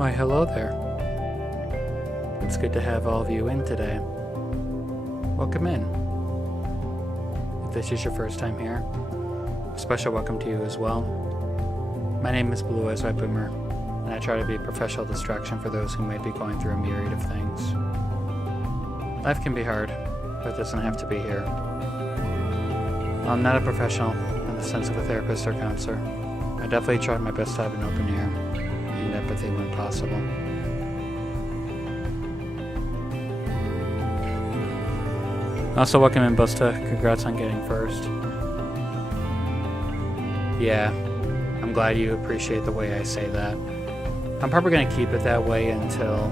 Why, hello there. It's good to have all of you in today. Welcome in. If this is your first time here, a special welcome to you as well. My name is Blue Eyes White Boomer, and I try to be a professional distraction for those who might be going through a myriad of things. Life can be hard, but it doesn't have to be here. I'm not a professional in the sense of a therapist or counselor. I definitely try my best to have an open ear and empathy when possible. Also, welcome in, Busta. Congrats on getting first. Yeah, I'm glad you appreciate the way I say that. I'm probably going to keep it that way until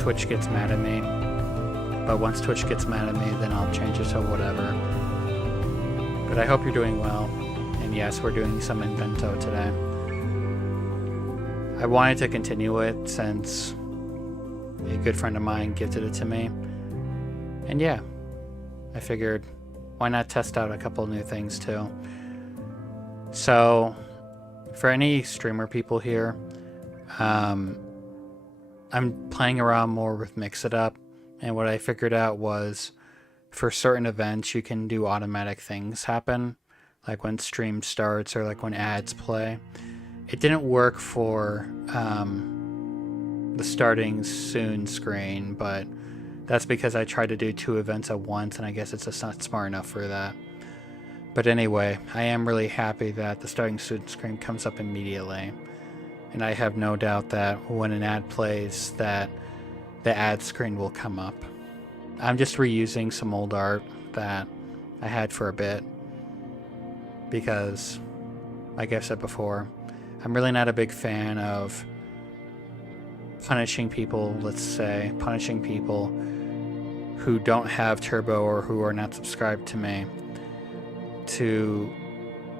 Twitch gets mad at me. But once Twitch gets mad at me, then I'll change it to whatever. But I hope you're doing well. And yes, we're doing some Invento today. I wanted to continue it since a good friend of mine gifted it to me. And yeah, I figured why not test out a couple new things too. So for any streamer people here, I'm playing around more with Mix It Up, and what I figured out was for certain events you can do automatic things happen, like when stream starts or like when ads play. It didn't work for the starting soon screen, but that's because I tried to do 2 events at once, and I guess it's just not smart enough for that. But anyway, I am really happy that the starting soon screen comes up immediately. And I have no doubt that when an ad plays, that the ad screen will come up. I'm just reusing some old art that I had for a bit. Because, like I've said before, I'm really not a big fan of punishing people, punishing people who don't have Turbo or who are not subscribed to me to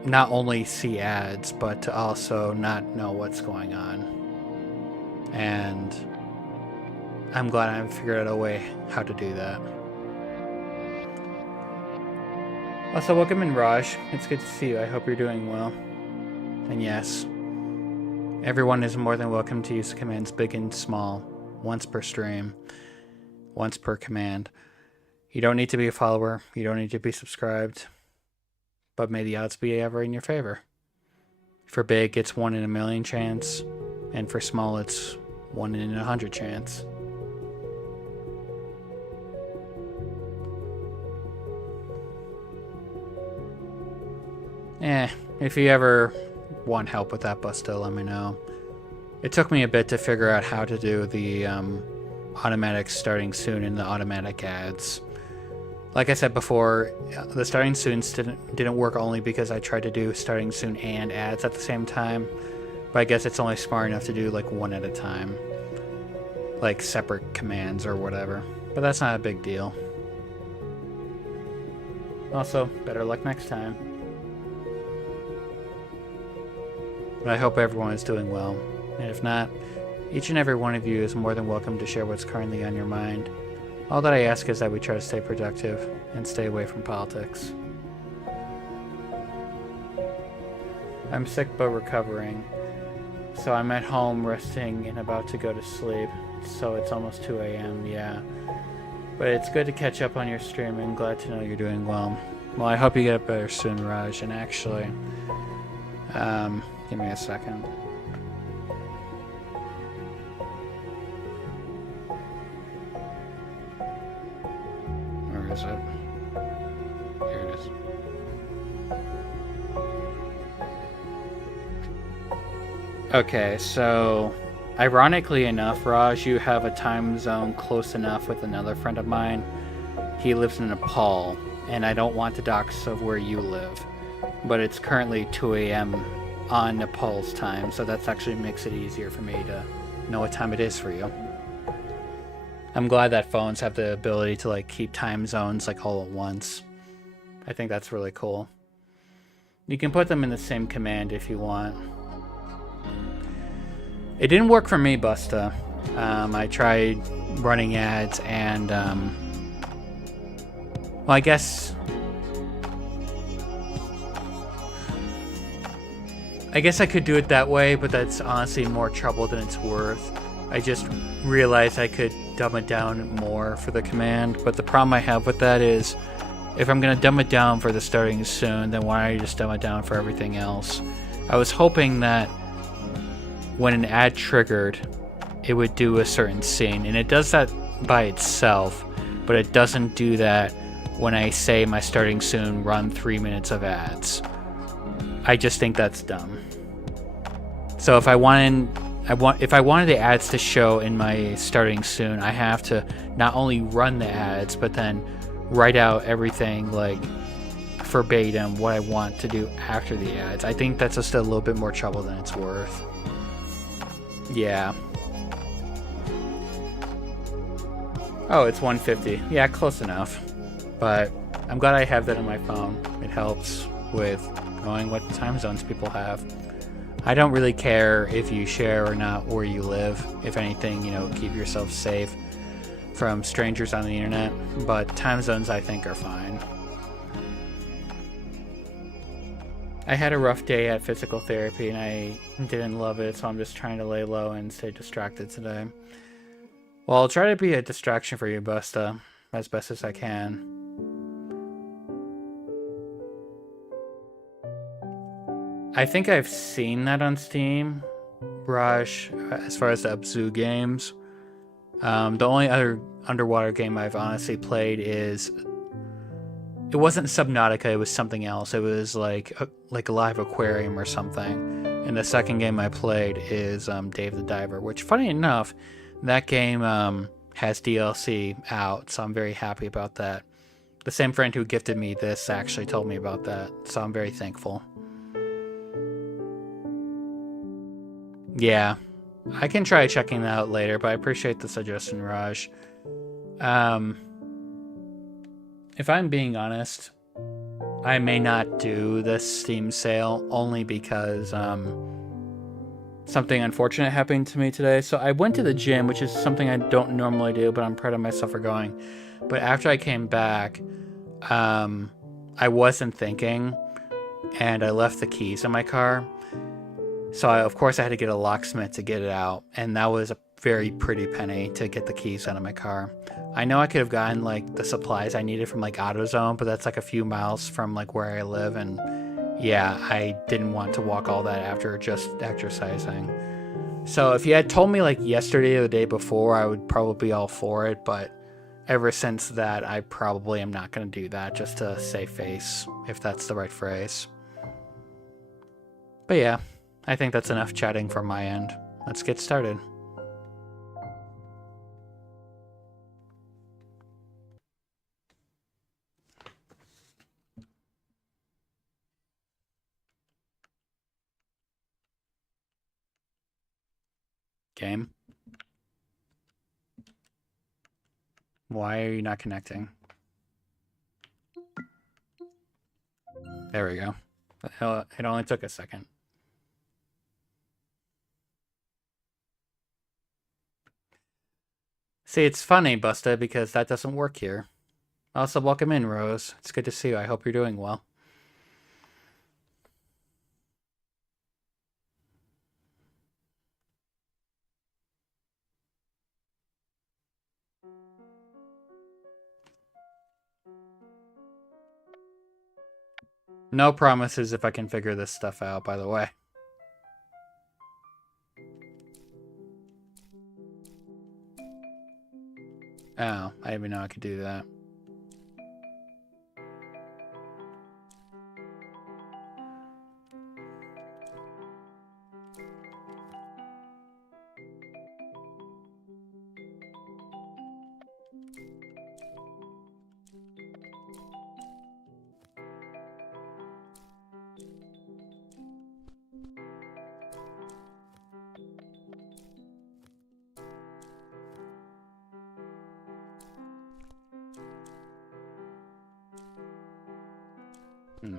not only see ads, but to also not know what's going on. And I'm glad I figured out a way how to do that. Also, welcome in, Raj. It's good to see you. I hope you're doing well. And yes, everyone is more than welcome to use the commands big and small, once per stream, once per command. You don't need to be a follower, you don't need to be subscribed, but may the odds be ever in your favor. For big, it's 1 in a million chance, and for small, it's 1 in 100 chance. If you ever want help with that, Busta, let me know. It took me a bit to figure out how to do the automatic starting soon and the automatic ads. Like I said before, the starting soons didn't work only because I tried to do starting soon and ads at the same time. But I guess it's only smart enough to do like one at a time, like separate commands or whatever. But that's not a big deal. Also, better luck next time. But I hope everyone is doing well, and if not, each and every one of you is more than welcome to share what's currently on your mind. All that I ask is that we try to stay productive and stay away from politics. I'm sick but recovering, so I'm at home resting and about to go to sleep, so it's almost 2 a.m., yeah. But it's good to catch up on your stream, and glad to know you're doing well. Well, I hope you get better soon, Raj, and actually, give me a second. Where is it? Here it is. Okay, so ironically enough, Raj, you have a time zone close enough with another friend of mine. He lives in Nepal, and I don't want the docs of where you live, but it's currently 2 a.m. on Nepal's time, so that actually makes it easier for me to know what time it is for you. I'm glad that phones have the ability to like keep time zones like all at once. I think that's really cool. You can put them in the same command if you want. It didn't work for me, Busta. I tried running ads and well, I guess I could do it that way, but that's honestly more trouble than it's worth. I just realized I could dumb it down more for the command, but the problem I have with that is if I'm going to dumb it down for the starting soon, then why don't I just dumb it down for everything else? I was hoping that when an ad triggered, it would do a certain scene, and it does that by itself, but it doesn't do that when I say my starting soon run 3 minutes of ads. I just think that's dumb. So if I wanted the ads to show in my starting soon, I have to not only run the ads, but then write out everything like verbatim what I want to do after the ads. I think that's just a little bit more trouble than it's worth. Yeah. Oh, it's 150. Yeah, close enough. But I'm glad I have that on my phone. It helps with knowing what time zones people have. I don't really care if you share or not where you live. If anything, keep yourself safe from strangers on the internet. But time zones, I think, are fine. I had a rough day at physical therapy and I didn't love it, so I'm just trying to lay low and stay distracted today. Well, I'll try to be a distraction for you, Busta, as best as I can. I think I've seen that on Steam, Raj, as far as the Abzu games. The only other underwater game I've honestly played is... It wasn't Subnautica, it was something else. It was like a live aquarium or something. And the second game I played is Dave the Diver, which, funny enough, that game has DLC out, so I'm very happy about that. The same friend who gifted me this actually told me about that, so I'm very thankful. Yeah, I can try checking that out later, but I appreciate the suggestion, Raj. If I'm being honest, I may not do this Steam sale only because something unfortunate happened to me today. So I went to the gym, which is something I don't normally do, but I'm proud of myself for going. But after I came back, I wasn't thinking, and I left the keys in my car. So of course I had to get a locksmith to get it out, and that was a very pretty penny to get the keys out of my car. I know I could have gotten like the supplies I needed from like AutoZone, but that's like a few miles from like where I live, and yeah, I didn't want to walk all that after just exercising. So if you had told me like yesterday or the day before, I would probably be all for it, but ever since that, I probably am not going to do that just to save face, if that's the right phrase. But yeah, I think that's enough chatting from my end. Let's get started. Game. Why are you not connecting? There we go. It only took a second. See, it's funny, Busta, because that doesn't work here. Also, welcome in, Rose. It's good to see you. I hope you're doing well. No promises if I can figure this stuff out, by the way. Oh, I didn't even know I could do that. No.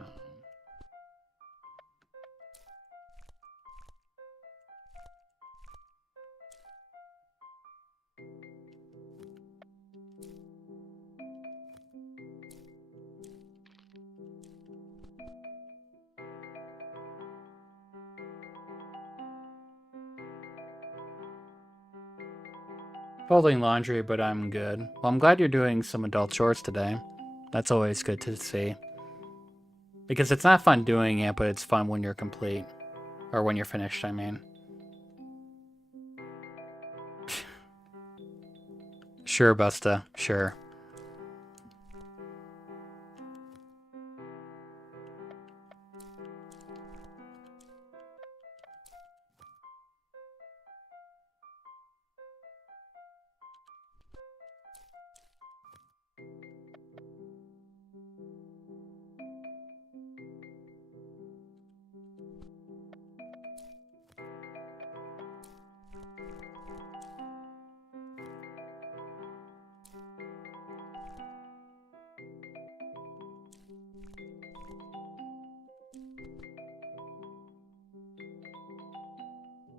Folding laundry, but I'm good. Well, I'm glad you're doing some adult chores today. That's always good to see. Because it's not fun doing it, but it's fun when you're complete. Or when you're finished, I mean. Sure, Busta. Sure.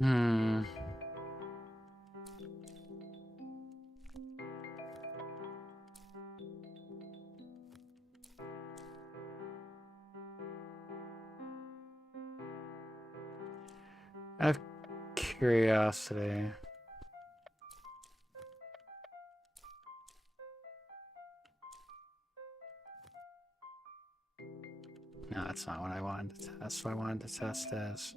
Hmm. I have curiosity. No, that's not what I wanted to test. What I wanted to test is...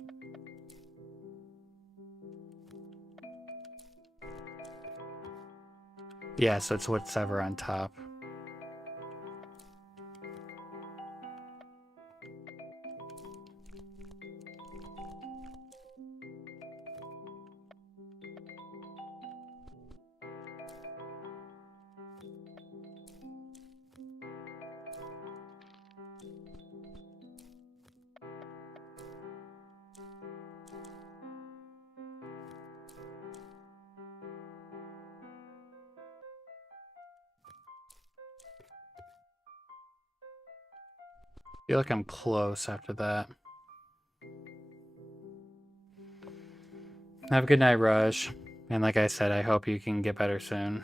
Yeah, so it's whatever on top. I feel like I'm close after that. Have a good night, Raj. And like I said, I hope you can get better soon.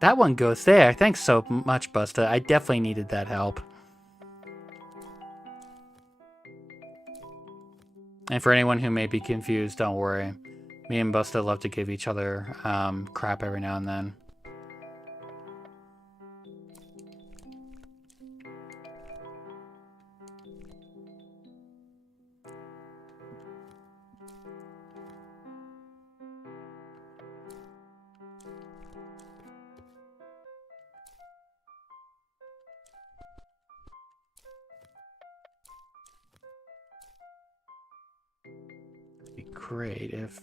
That one goes there. Thanks so much, Busta. I definitely needed that help. And for anyone who may be confused, don't worry. Me and Busta love to give each other crap every now and then. It'd be great if...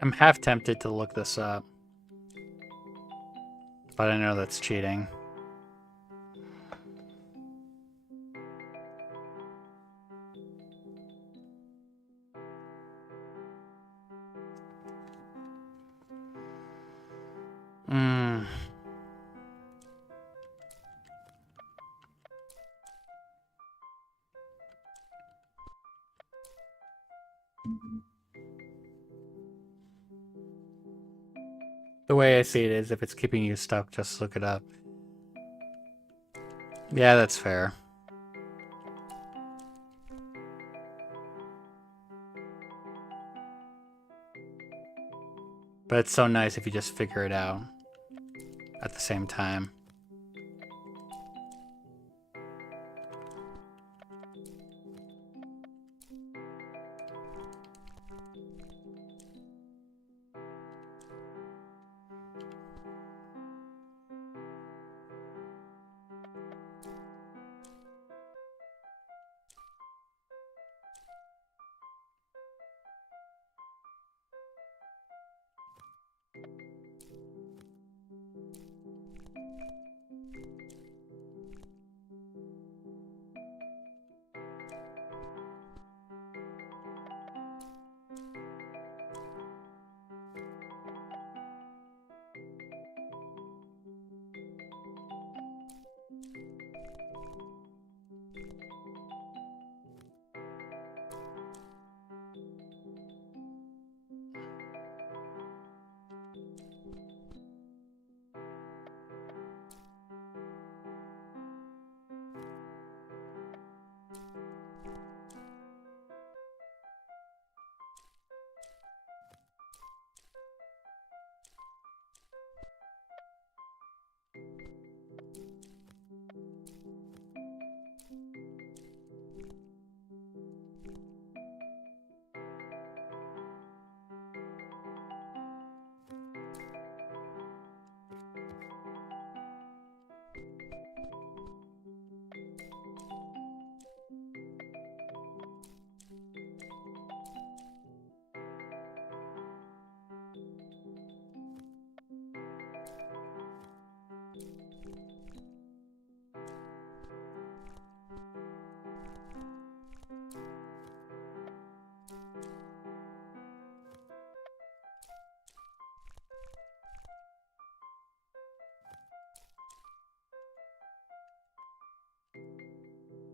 I'm half tempted to look this up. But I know that's cheating. The way I see it is, if it's keeping you stuck, just look it up. Yeah, that's fair. But it's so nice if you just figure it out at the same time.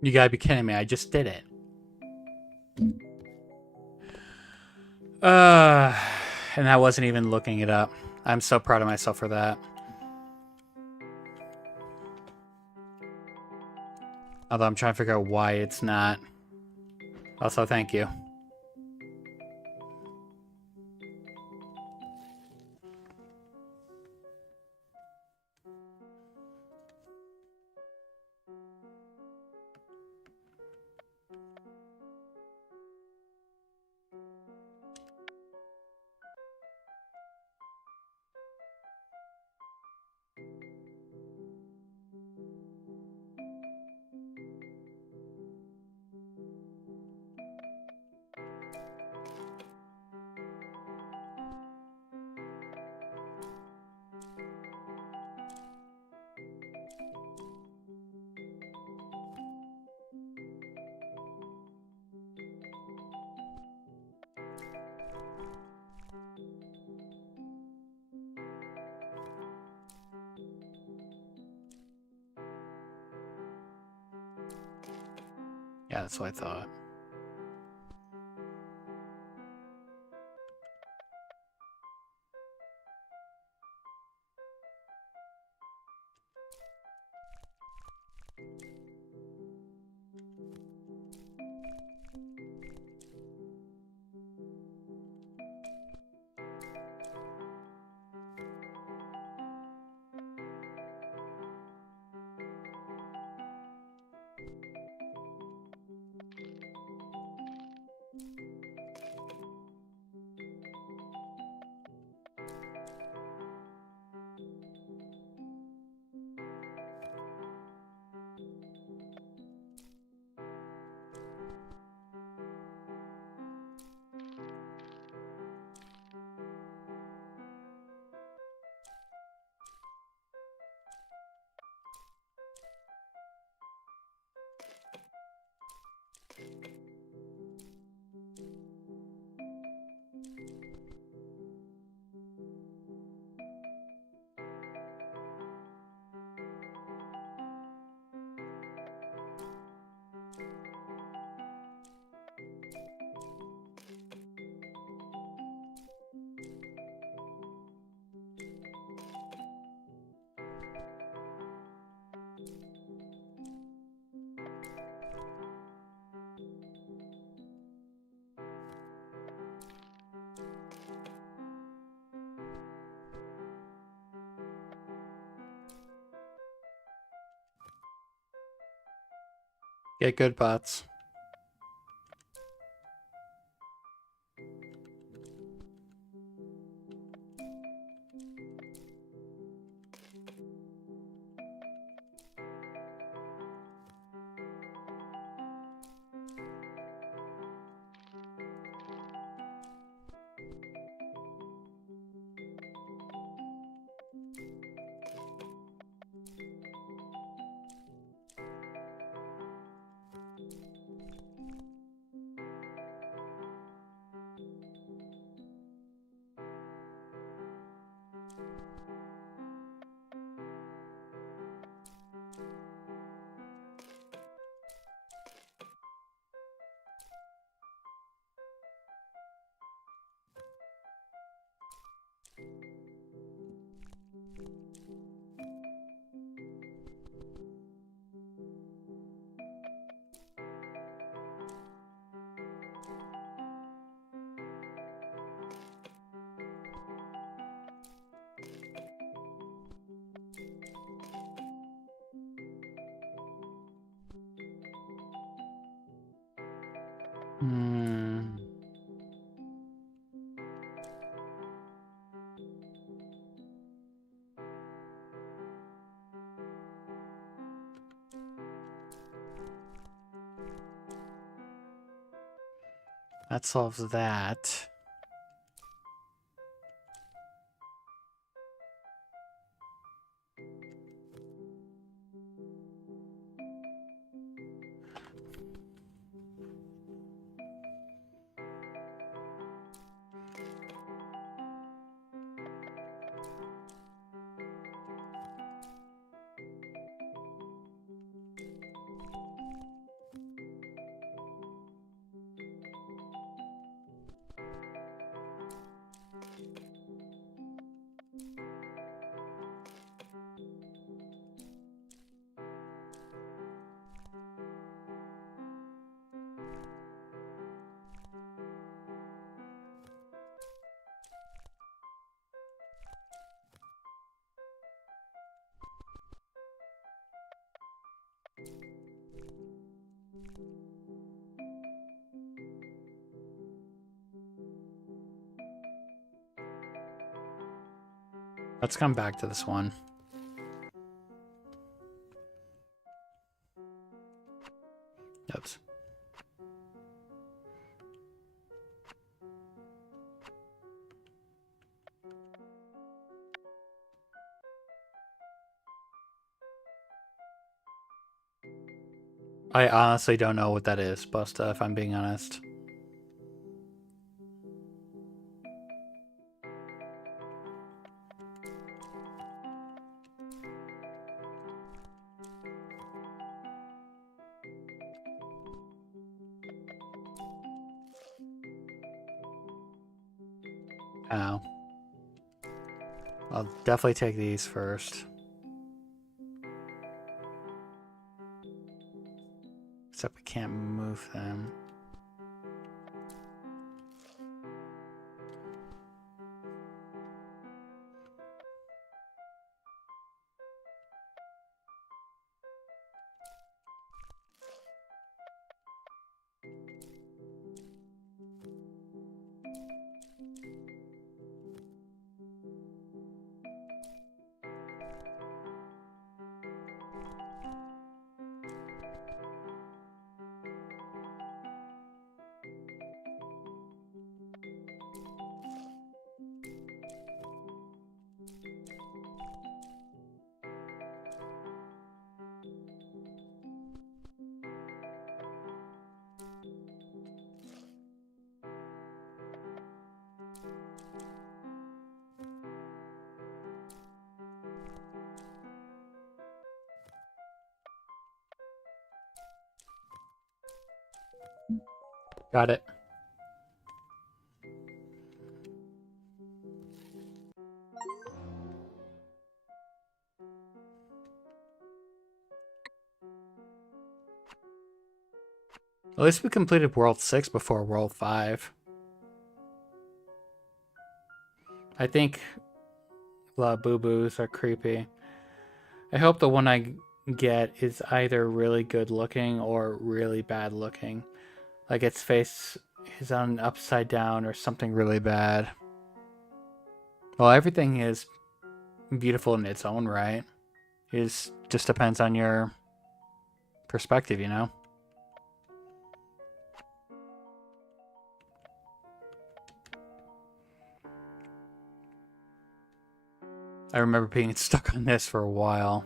You gotta be kidding me, I just did it. And I wasn't even looking it up. I'm so proud of myself for that. Although I'm trying to figure out why it's not. Also, thank you. Yeah, that's what I thought. Get good bots. That solves that. Let's come back to this one. Oops. I honestly don't know what that is, Busta, if I'm being honest. Oh. I'll definitely take these first. Except we can't move them. Got it. At least we completed World 6 before World 5. I think La Boo Boos are creepy. I hope the one I get is either really good looking or really bad looking. Like its face is on upside down or something really bad. Well, everything is beautiful in its own right. It just depends on your perspective, you know? I remember being stuck on this for a while.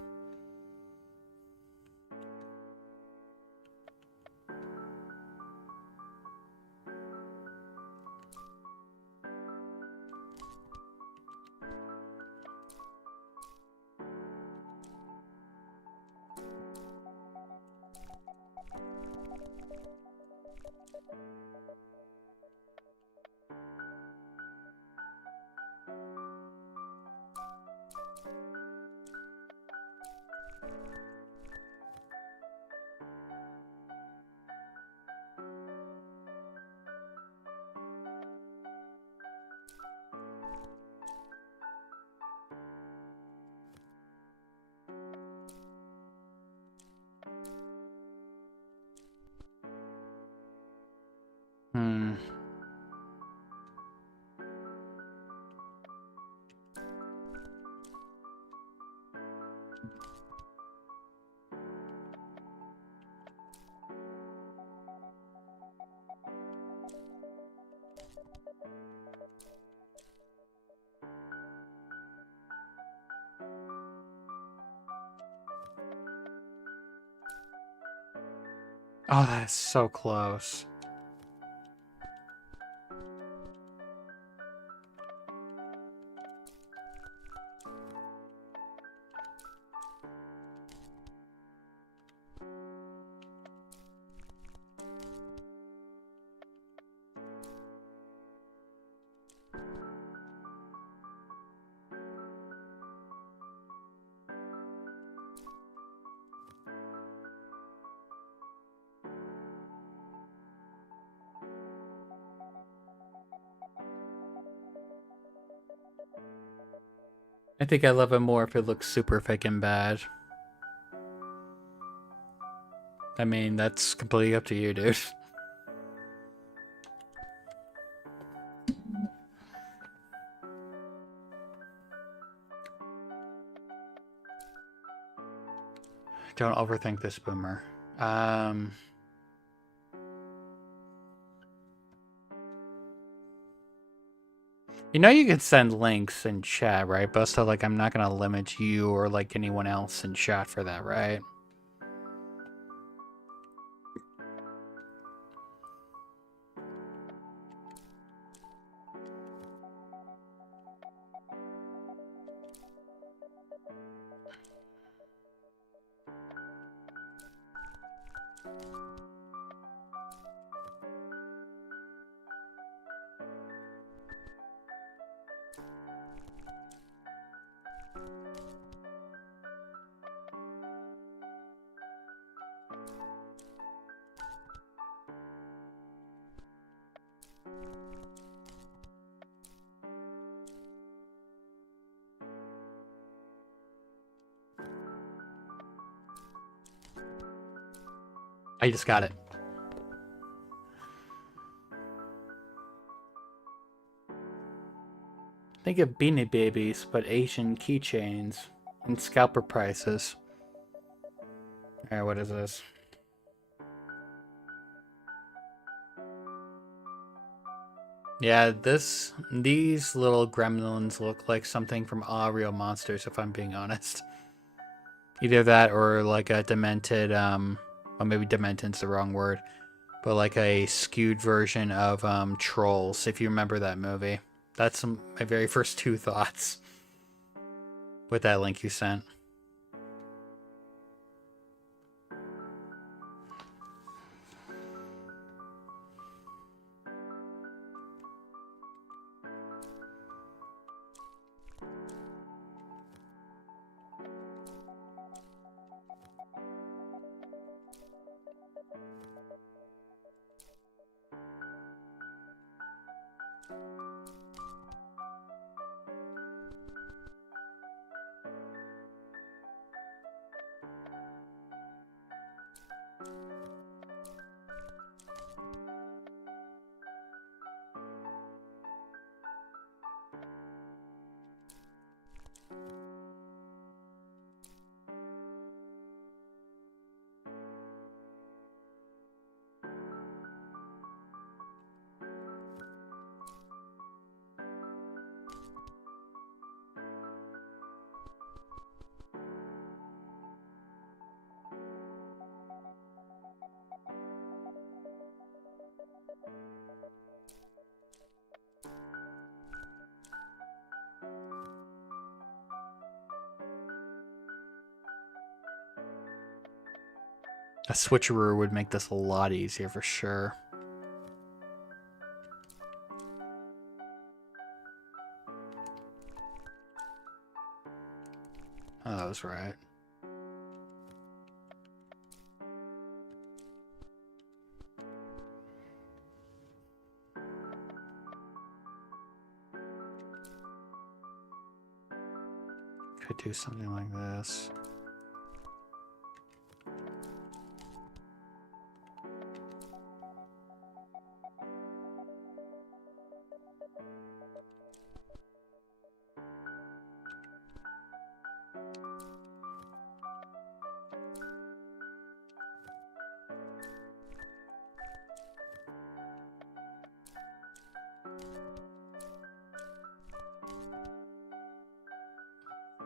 Hmm. Oh, that's so close. I think I love it more if it looks super fake and bad. I mean, that's completely up to you, dude. Don't overthink this, Boomer. You know you can send links in chat, right? But so, like, I'm not gonna limit you or, like, anyone else in chat for that, right? I just got it. Think of Beanie Babies, but Asian keychains and scalper prices. Alright, what is this? Yeah, these little gremlins look like something from All Real Monsters, if I'm being honest. Either that or like a demented, well, maybe demented's the wrong word, but like a skewed version of Trolls, if you remember that movie. That's my very first two thoughts with that link you sent. A switcheroo would make this a lot easier for sure. Oh, that was right. Could do something like this.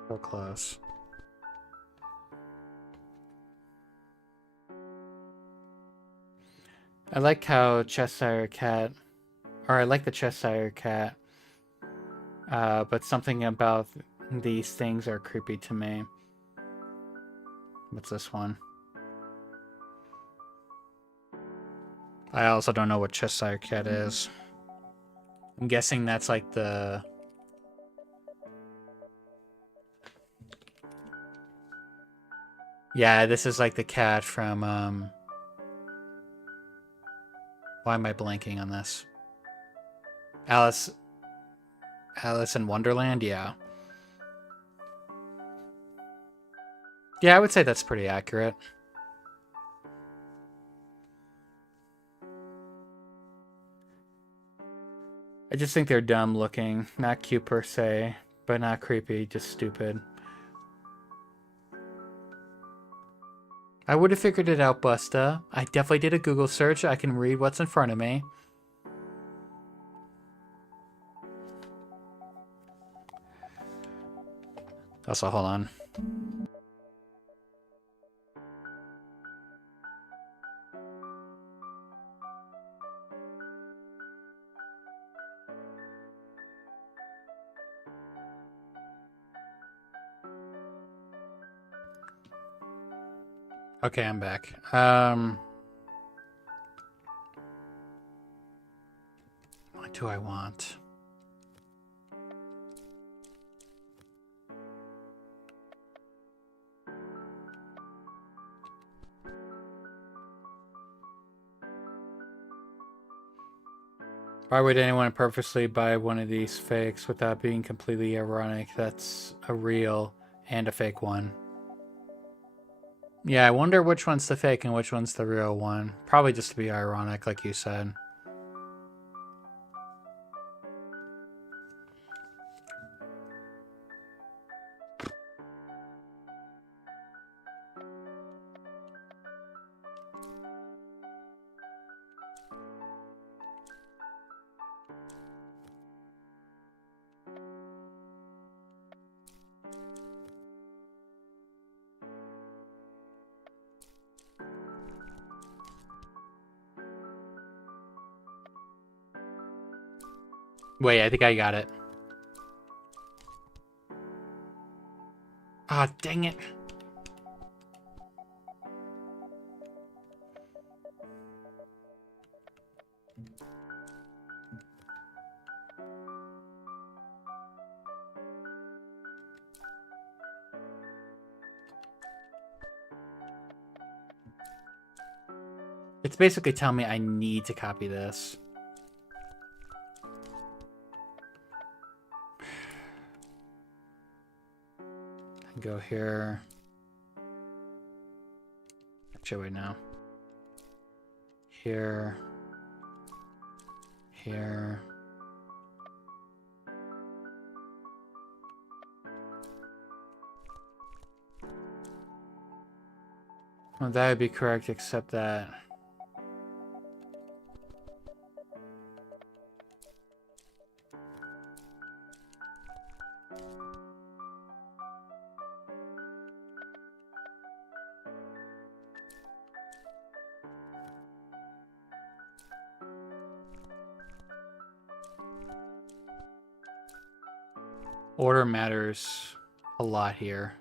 So close. I like how Cheshire Cat, or I like the Cheshire Cat, but something about these things are creepy to me. What's this one? I also don't know what Cheshire Cat is. I'm guessing that's like the... Yeah, this is like the cat from, why am I blanking on this? Alice in Wonderland? Yeah. Yeah, I would say that's pretty accurate. I just think they're dumb looking. Not cute per se, but not creepy, just stupid. I would have figured it out, Busta. I definitely did a Google search. I can read what's in front of me. Also, hold on. Okay, I'm back. What do I want? Why would anyone purposely buy one of these fakes without being completely ironic? That's a real and a fake one. Yeah, I wonder which one's the fake and which one's the real one. Probably just to be ironic, like you said. Wait, I think I got it. Ah, oh, dang it. It's basically telling me I need to copy this. Go here. Actually, wait now. Here. Here. Well, that would be correct, except that... Order matters a lot here.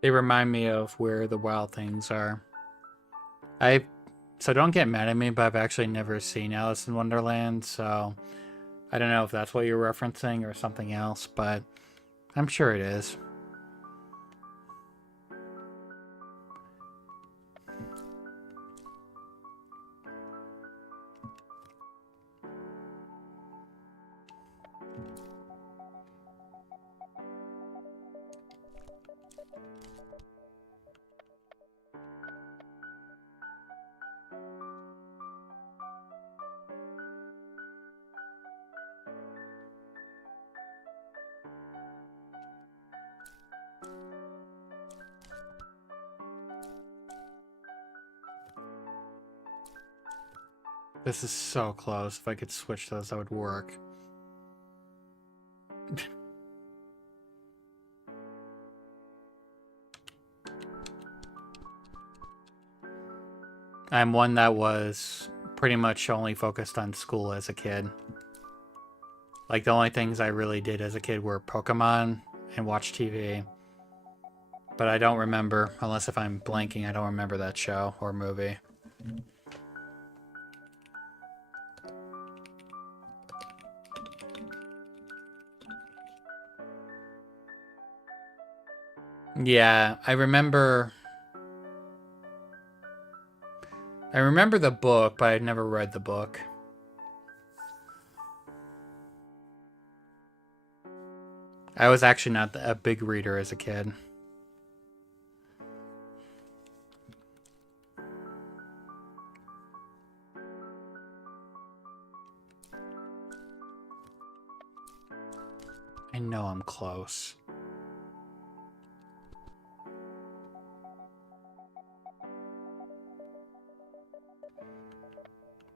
They remind me of Where the Wild Things Are. So don't get mad at me, but I've actually never seen Alice in Wonderland, so I don't know if that's what you're referencing or something else, but I'm sure it is. This is so close. If I could switch those, that would work. I'm one that was pretty much only focused on school as a kid. Like, the only things I really did as a kid were Pokemon and watch TV. But I don't remember, unless if I'm blanking, I don't remember that show or movie. Yeah, I remember the book, but I'd never read the book. I was actually not a big reader as a kid. I know I'm close.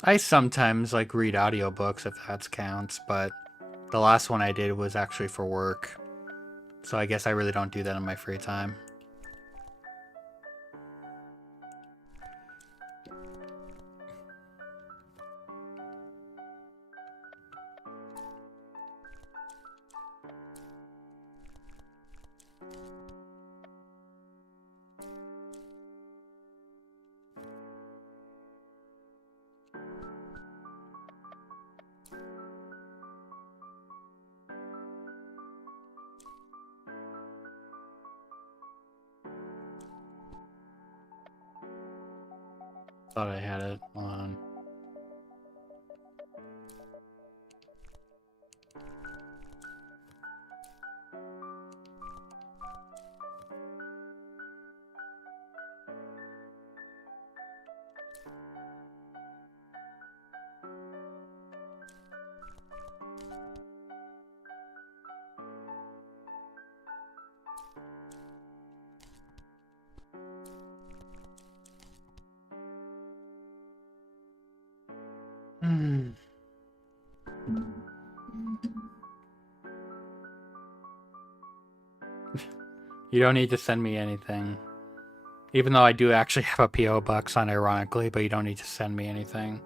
I sometimes like read audiobooks if that counts, but the last one I did was actually for work. So I guess I really don't do that in my free time. Thought I had it on. You don't need to send me anything. Even though I do actually have a P.O. box on, ironically, but you don't need to send me anything.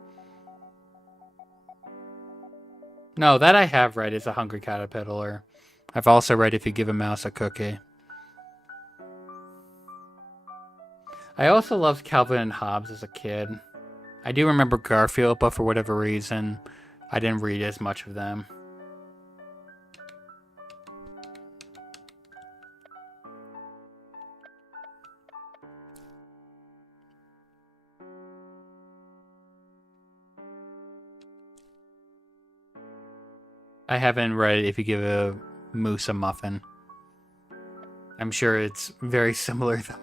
No, that I have read is A Hungry Caterpillar. I've also read If You Give a Mouse a Cookie. I also loved Calvin and Hobbes as a kid. I do remember Garfield, but for whatever reason, I didn't read as much of them. I haven't read If You Give a Moose a Muffin. I'm sure it's very similar, though.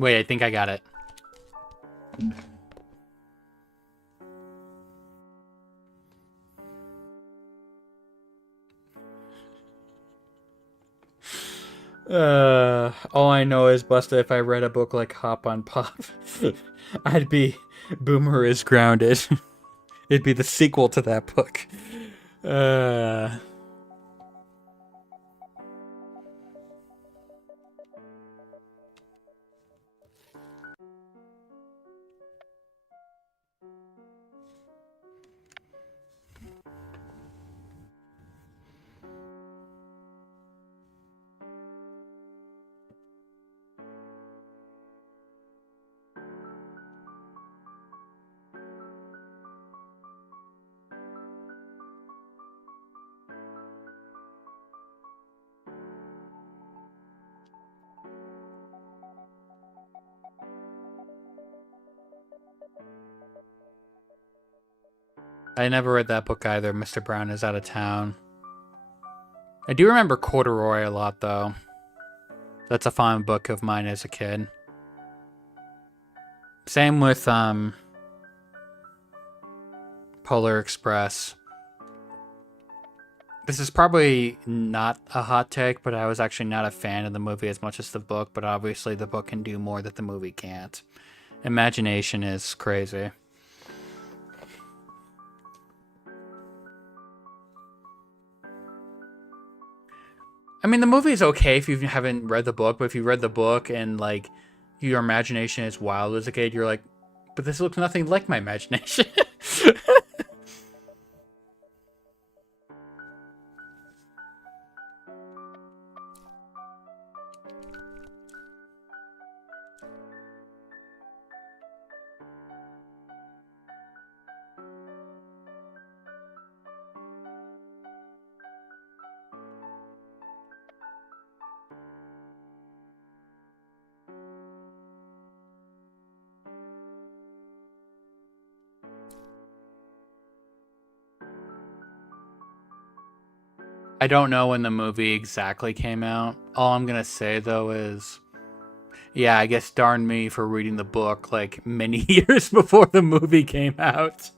Wait, I think I got it. All I know is, Busta, if I read a book like Hop on Pop, I'd be Boomer is Grounded. It'd be the sequel to that book. I never read that book either. Mr. Brown is Out of Town. I do remember Corduroy a lot, though. That's a fond book of mine as a kid. Same with Polar Express. This is probably not a hot take, but I was actually not a fan of the movie as much as the book, but obviously the book can do more that the movie can't. Imagination is crazy. I mean, the movie is okay if you haven't read the book, but if you read the book and, like, your imagination is wild as a kid, you're like, but this looks nothing like my imagination. I don't know when the movie exactly came out. All I'm gonna say, though, is... yeah, I guess darn me for reading the book, like, many years before the movie came out.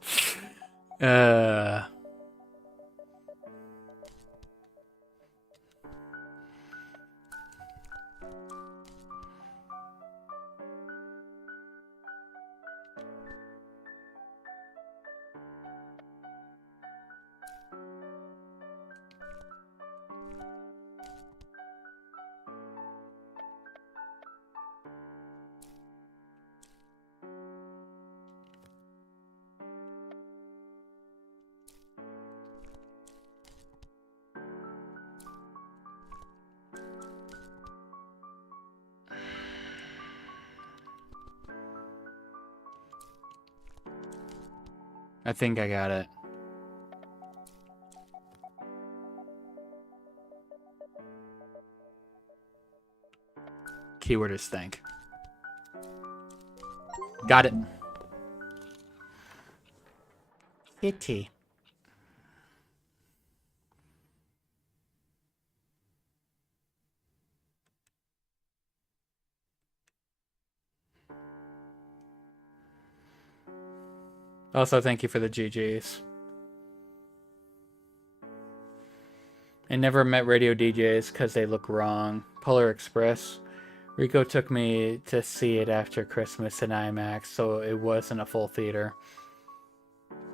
I think I got it. Keyword is think. Got it. Kitty. Also, thank you for the GGs. I never met radio DJs because they look wrong. Polar Express. Rico took me to see it after Christmas in IMAX, so it wasn't a full theater.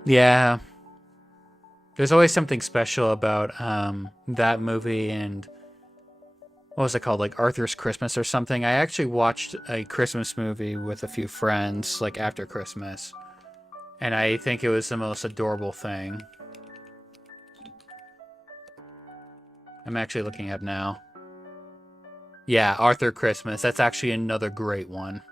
Yeah. There's always something special about that movie and... what was it called? Like Arthur's Christmas or something? I actually watched a Christmas movie with a few friends, like after Christmas. And I think it was the most adorable thing. I'm actually looking up now. Yeah, Arthur Christmas. That's actually another great one.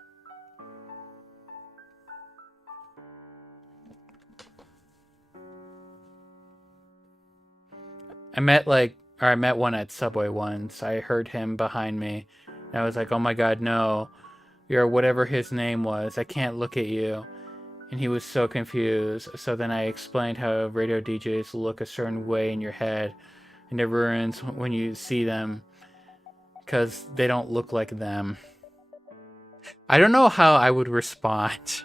I met one at Subway once. I heard him behind me. And I was like, oh my god, no. You're whatever his name was. I can't look at you. And he was so confused. So then I explained how radio DJs look a certain way in your head. And it ruins when you see them. Because they don't look like them. I don't know how I would respond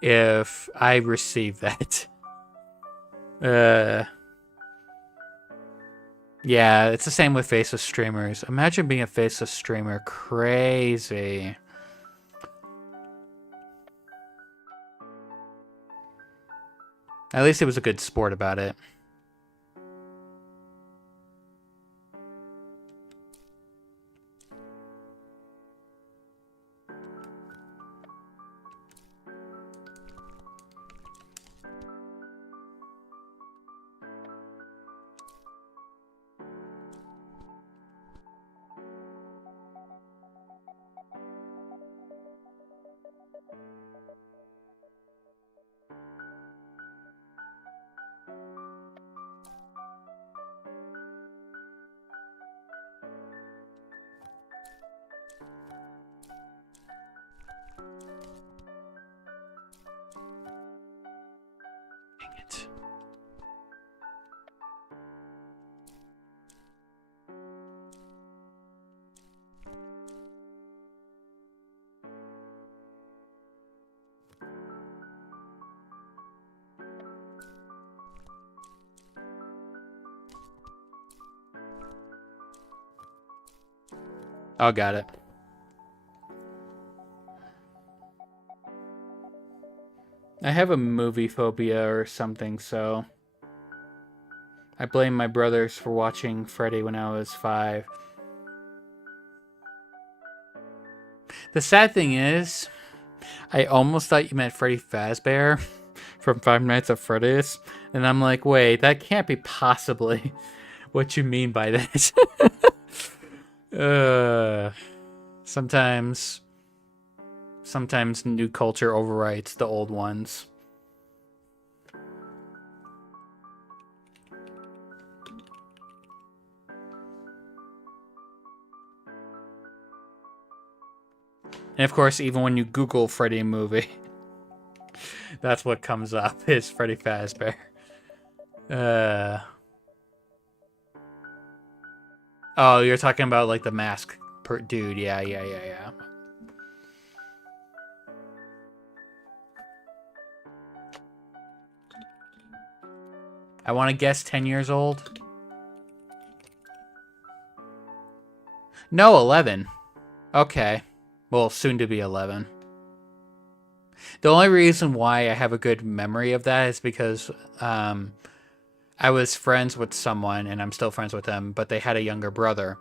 if I received that. Yeah, it's the same with faceless streamers. Imagine being a faceless streamer. Crazy. At least it was a good sport about it. Dang it. Oh, got it. I have a movie phobia or something, so I blame my brothers for watching Freddy when I was 5. The sad thing is, I almost thought you meant Freddy Fazbear from Five Nights at Freddy's, and I'm like, wait, that can't be possibly what you mean by this. Sometimes new culture overwrites the old ones. And of course, even when you Google Freddy movie, that's what comes up is Freddy Fazbear. Oh, you're talking about like the mask dude. Yeah. I want to guess 10 years old. No, 11. Okay. Well, soon to be 11. The only reason why I have a good memory of that is because I was friends with someone, and I'm still friends with them, but they had a younger brother.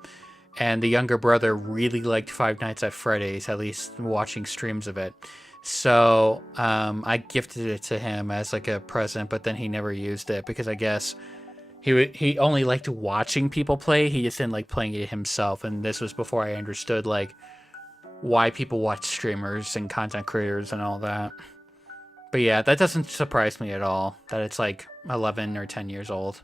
And the younger brother really liked Five Nights at Freddy's, at least watching streams of it. So I gifted it to him as like a present, but then he never used it because I guess he only liked watching people play. He just didn't like playing it himself. And this was before I understood like why people watch streamers and content creators and all that. But yeah, that doesn't surprise me at all that it's like 11 or 10 years old.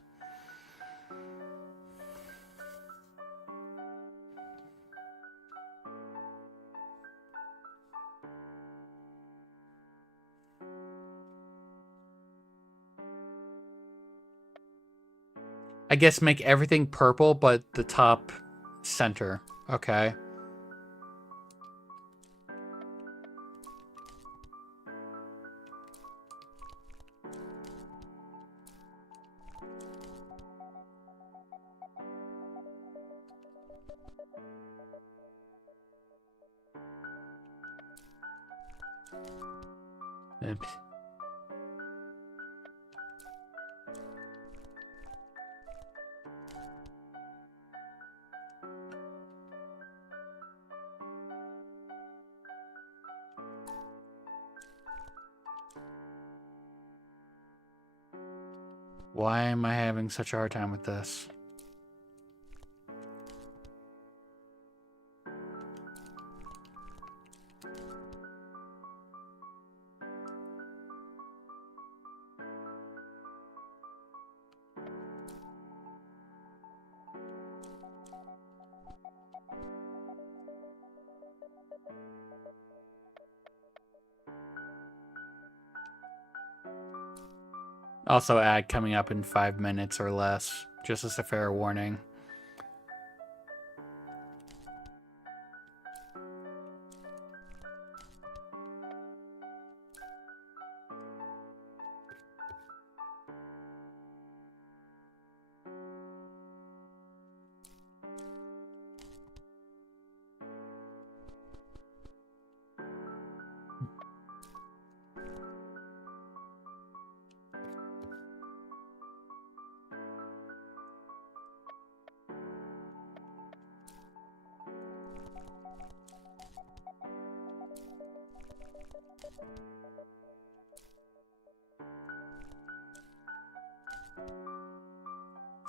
I guess make everything purple, but the top center. Okay. Oops. Why am I having such a hard time with this? Also, ad coming up in 5 minutes or less, just as a fair warning.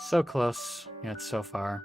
So close, yet so far.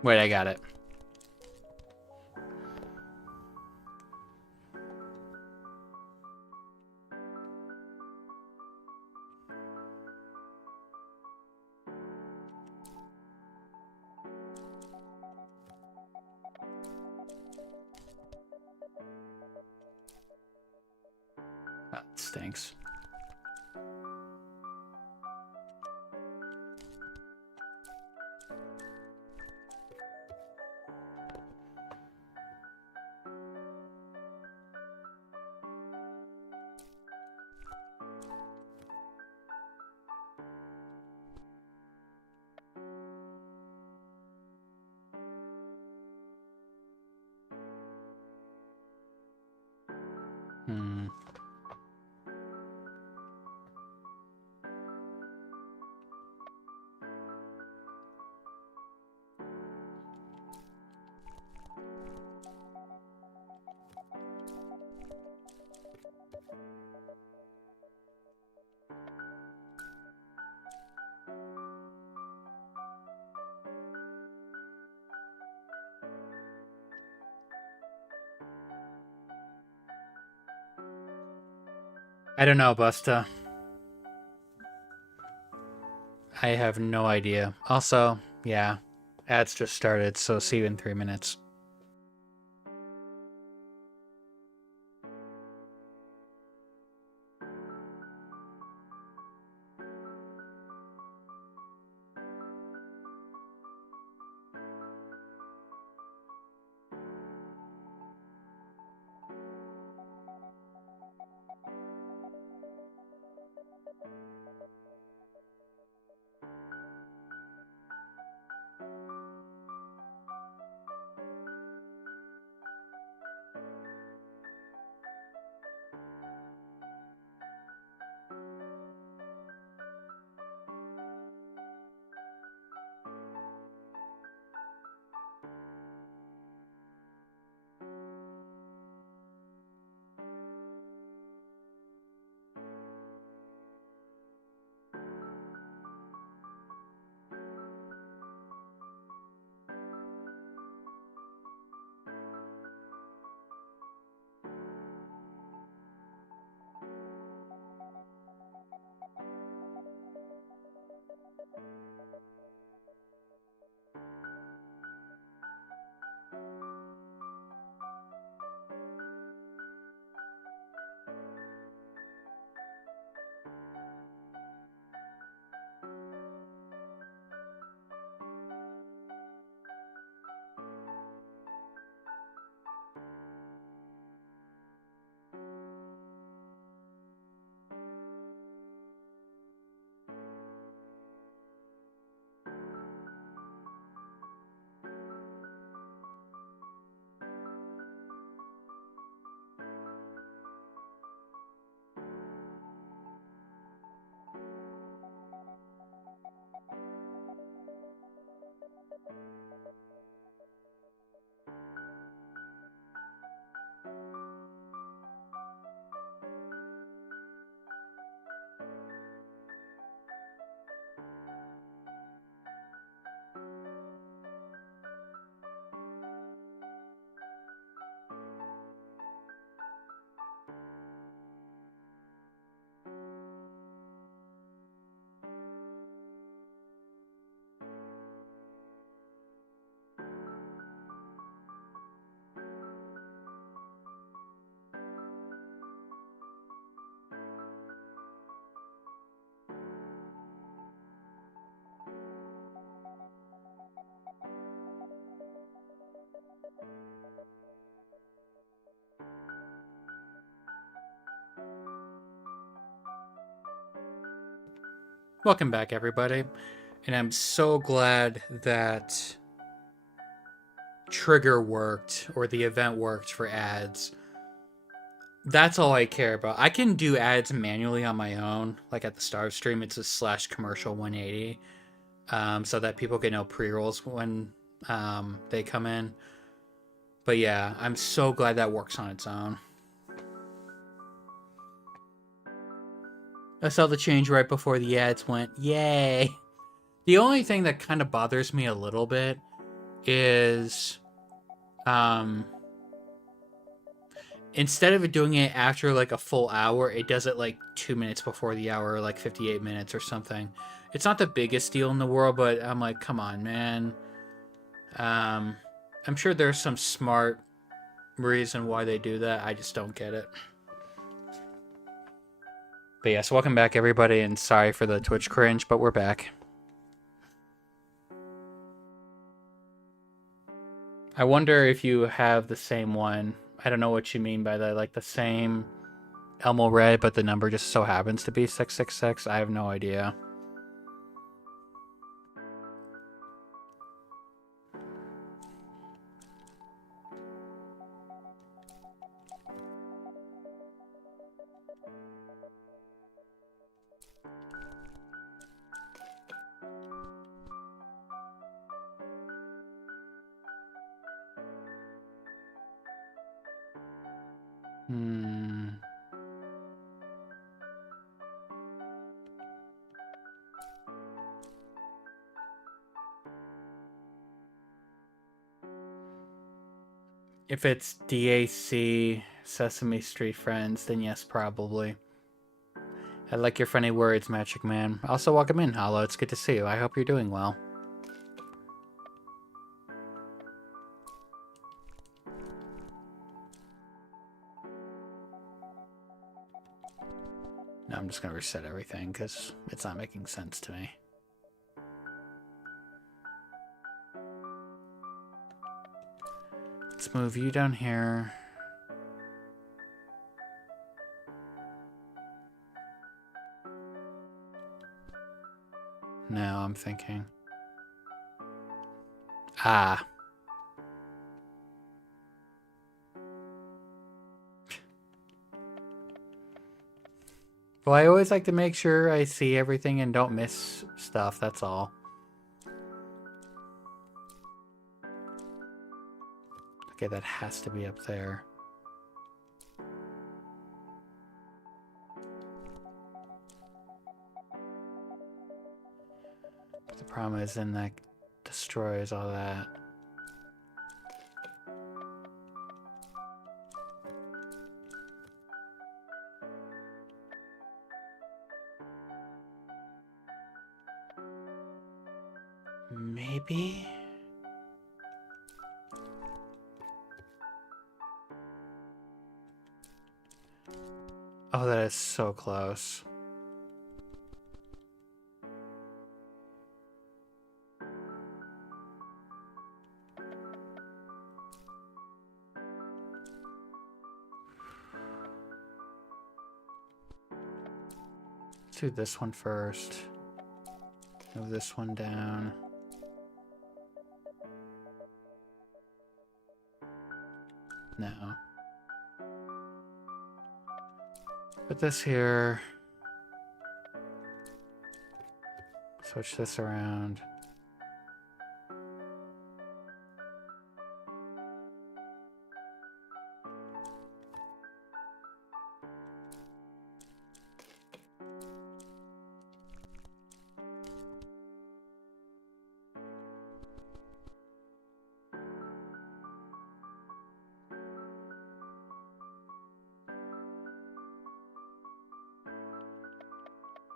Wait, I got it. That stinks. Hmm. I don't know, Busta. I have no idea. Also, yeah, ads just started, so see you in 3 minutes. Welcome back, everybody. And I'm so glad that Trigger worked, or the event worked for ads. That's all I care about. I can do ads manually on my own, like at the start of stream, it's a /commercial 180, so that people get no pre-rolls when they come in. But yeah, I'm so glad that works on its own. I saw the change right before the ads went. Yay! The only thing that kind of bothers me a little bit is instead of doing it after like a full hour, it does it like 2 minutes before the hour, like 58 minutes or something. It's not the biggest deal in the world, but I'm like, come on, man. I'm sure there's some smart reason why they do that. I just don't get it. But yes, welcome back, everybody, and sorry for the Twitch cringe, but we're back. I wonder if you have the same one. I don't know what you mean by that, like the same Elmo Red, but the number just so happens to be 666. I have no idea. If it's DAC Sesame Street Friends, then yes, probably. I like your funny words, Magic Man. Also, welcome in, Hollow. It's good to see you. I hope you're doing well. No, I'm just going to reset everything because it's not making sense to me. Let's move you down here. Now I'm thinking. Ah. Well, I always like to make sure I see everything and don't miss stuff, that's all. Okay, that has to be up there. The problem is then that destroys all that. Maybe? Oh, that is so close. Let's do this one first. Move this one down. No. Put this here. Switch this around.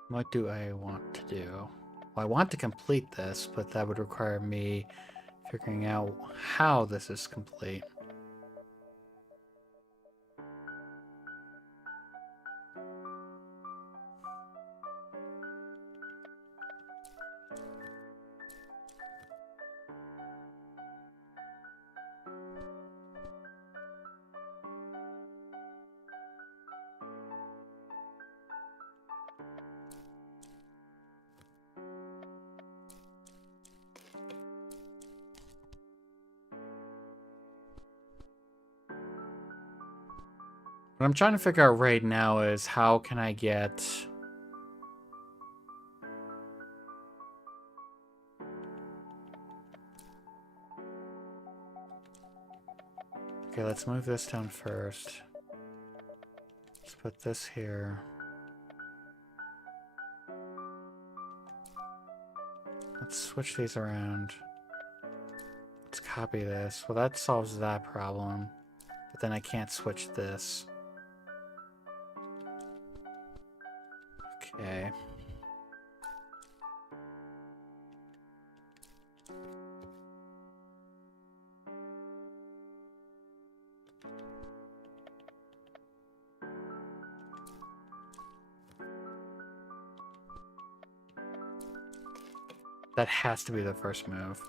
What do I want to do? Well, I want to complete this, but that would require me figuring out how this is complete. What I'm trying to figure out right now is how can I get... Okay, let's move this down first. Let's put this here. Let's switch these around. Let's copy this. Well, that solves that problem. But then I can't switch this. Okay. That has to be the first move.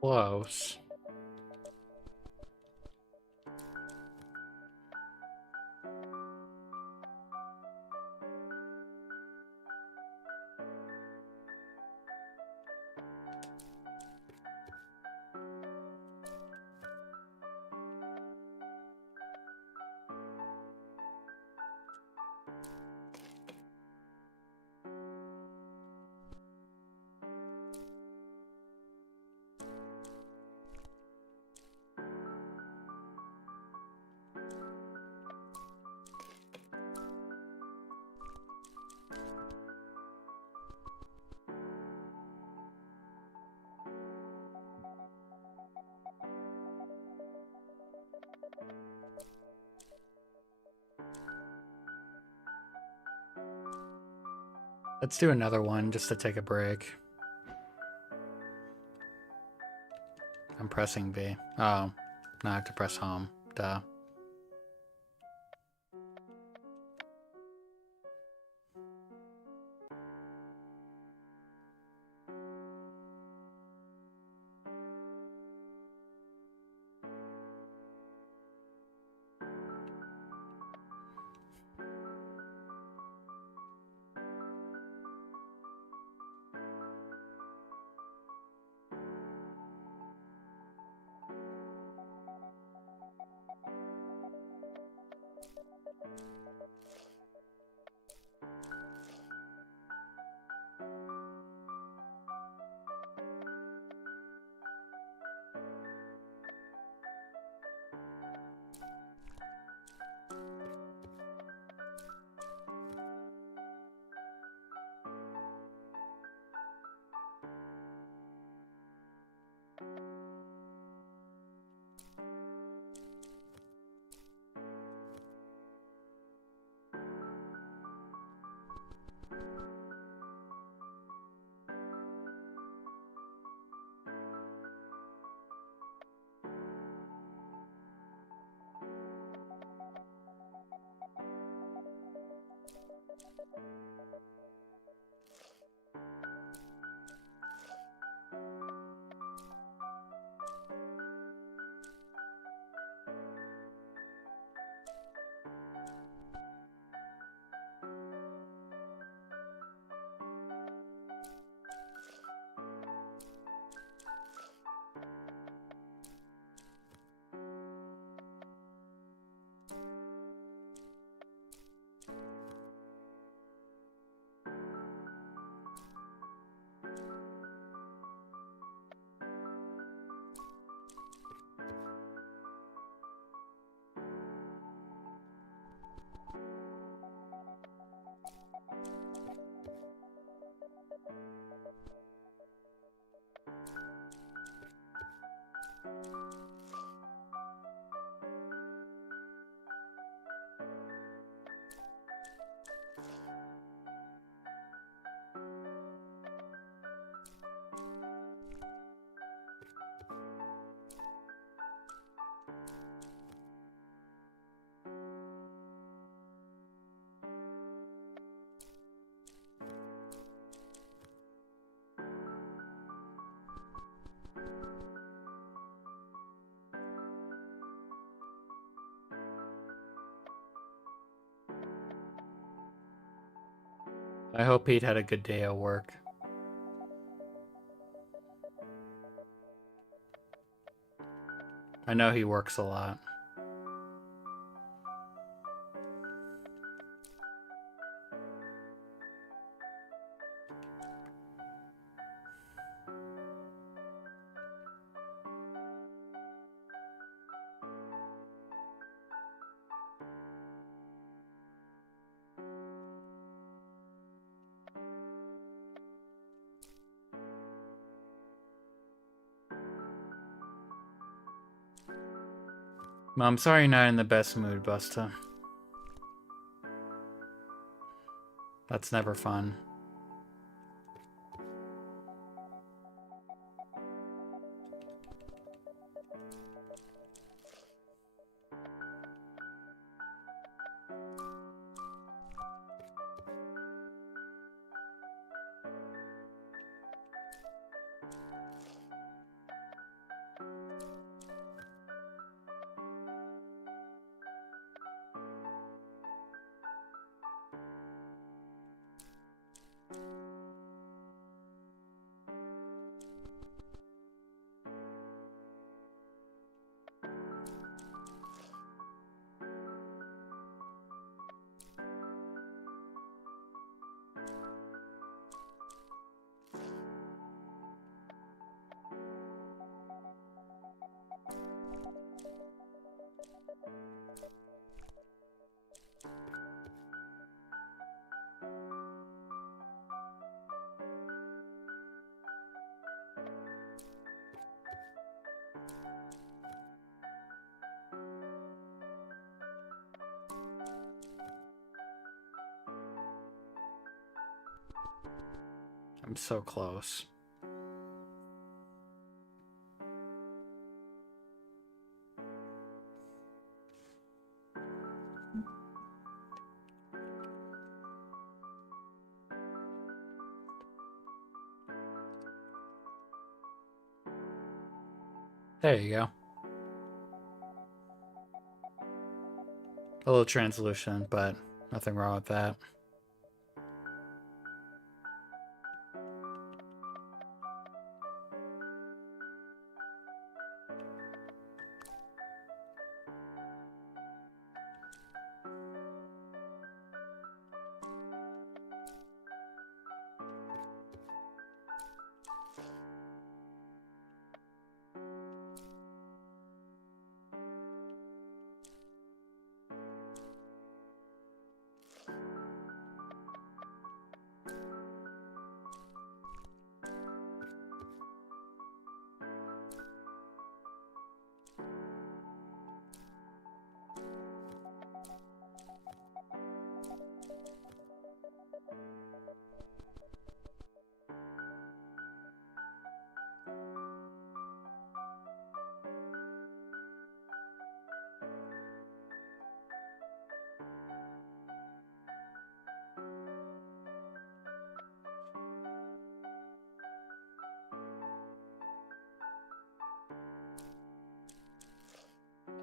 Close. Let's do another one just to take a break. I'm pressing B. Oh, now I have to press home. Duh. I hope Pete had a good day at work. I know he works a lot. I'm sorry you're not in the best mood, Busta. That's never fun. I'm so close. There you go. A little translucent, but nothing wrong with that.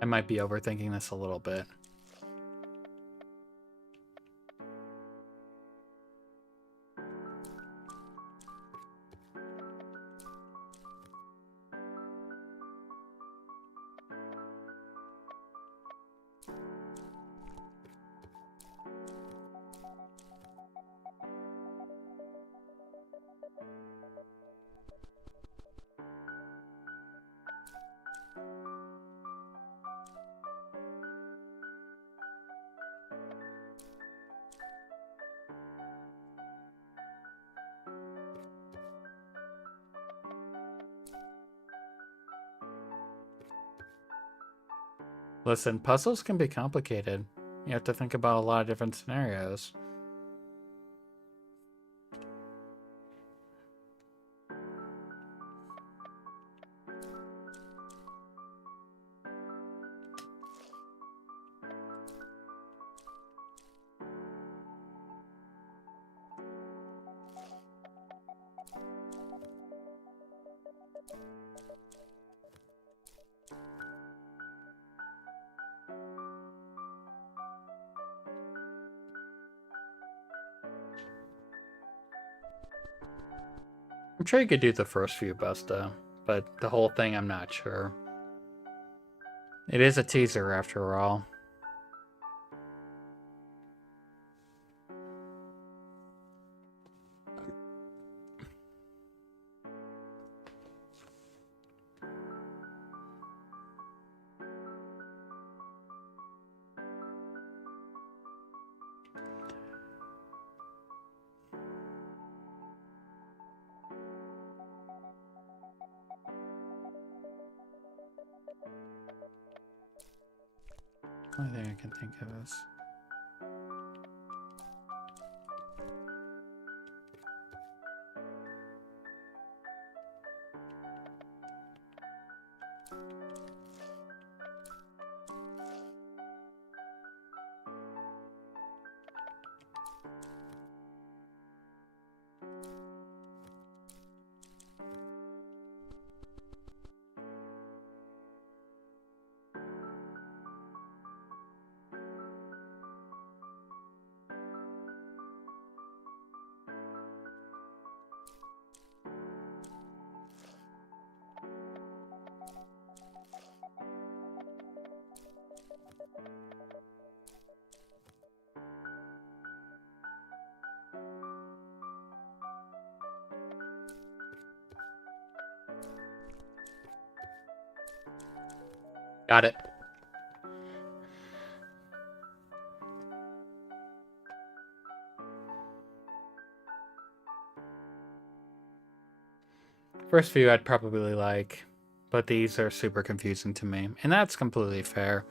I might be overthinking this a little bit. Listen, puzzles can be complicated. You have to think about a lot of different scenarios. I'm sure you could do the first few, Busta, but the whole thing, I'm not sure. It is a teaser, after all. Only thing I can think of is... Got it. First few I'd probably like, but these are super confusing to me, and that's completely fair.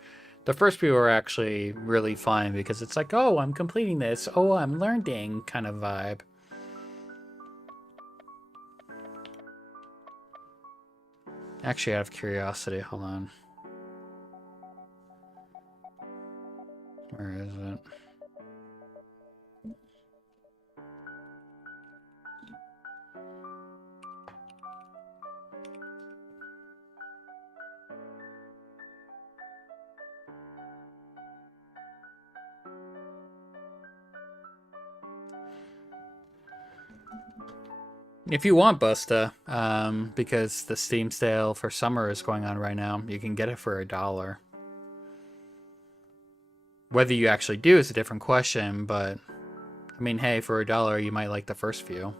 The first few are actually really fun because it's like, oh, I'm completing this, oh, I'm learning kind of vibe. Actually, out of curiosity, hold on. Where is it? If you want Busta, because the Steam sale for summer is going on right now, you can get it for $1. Whether you actually do is a different question, but I mean, hey, for $1, you might like the first few.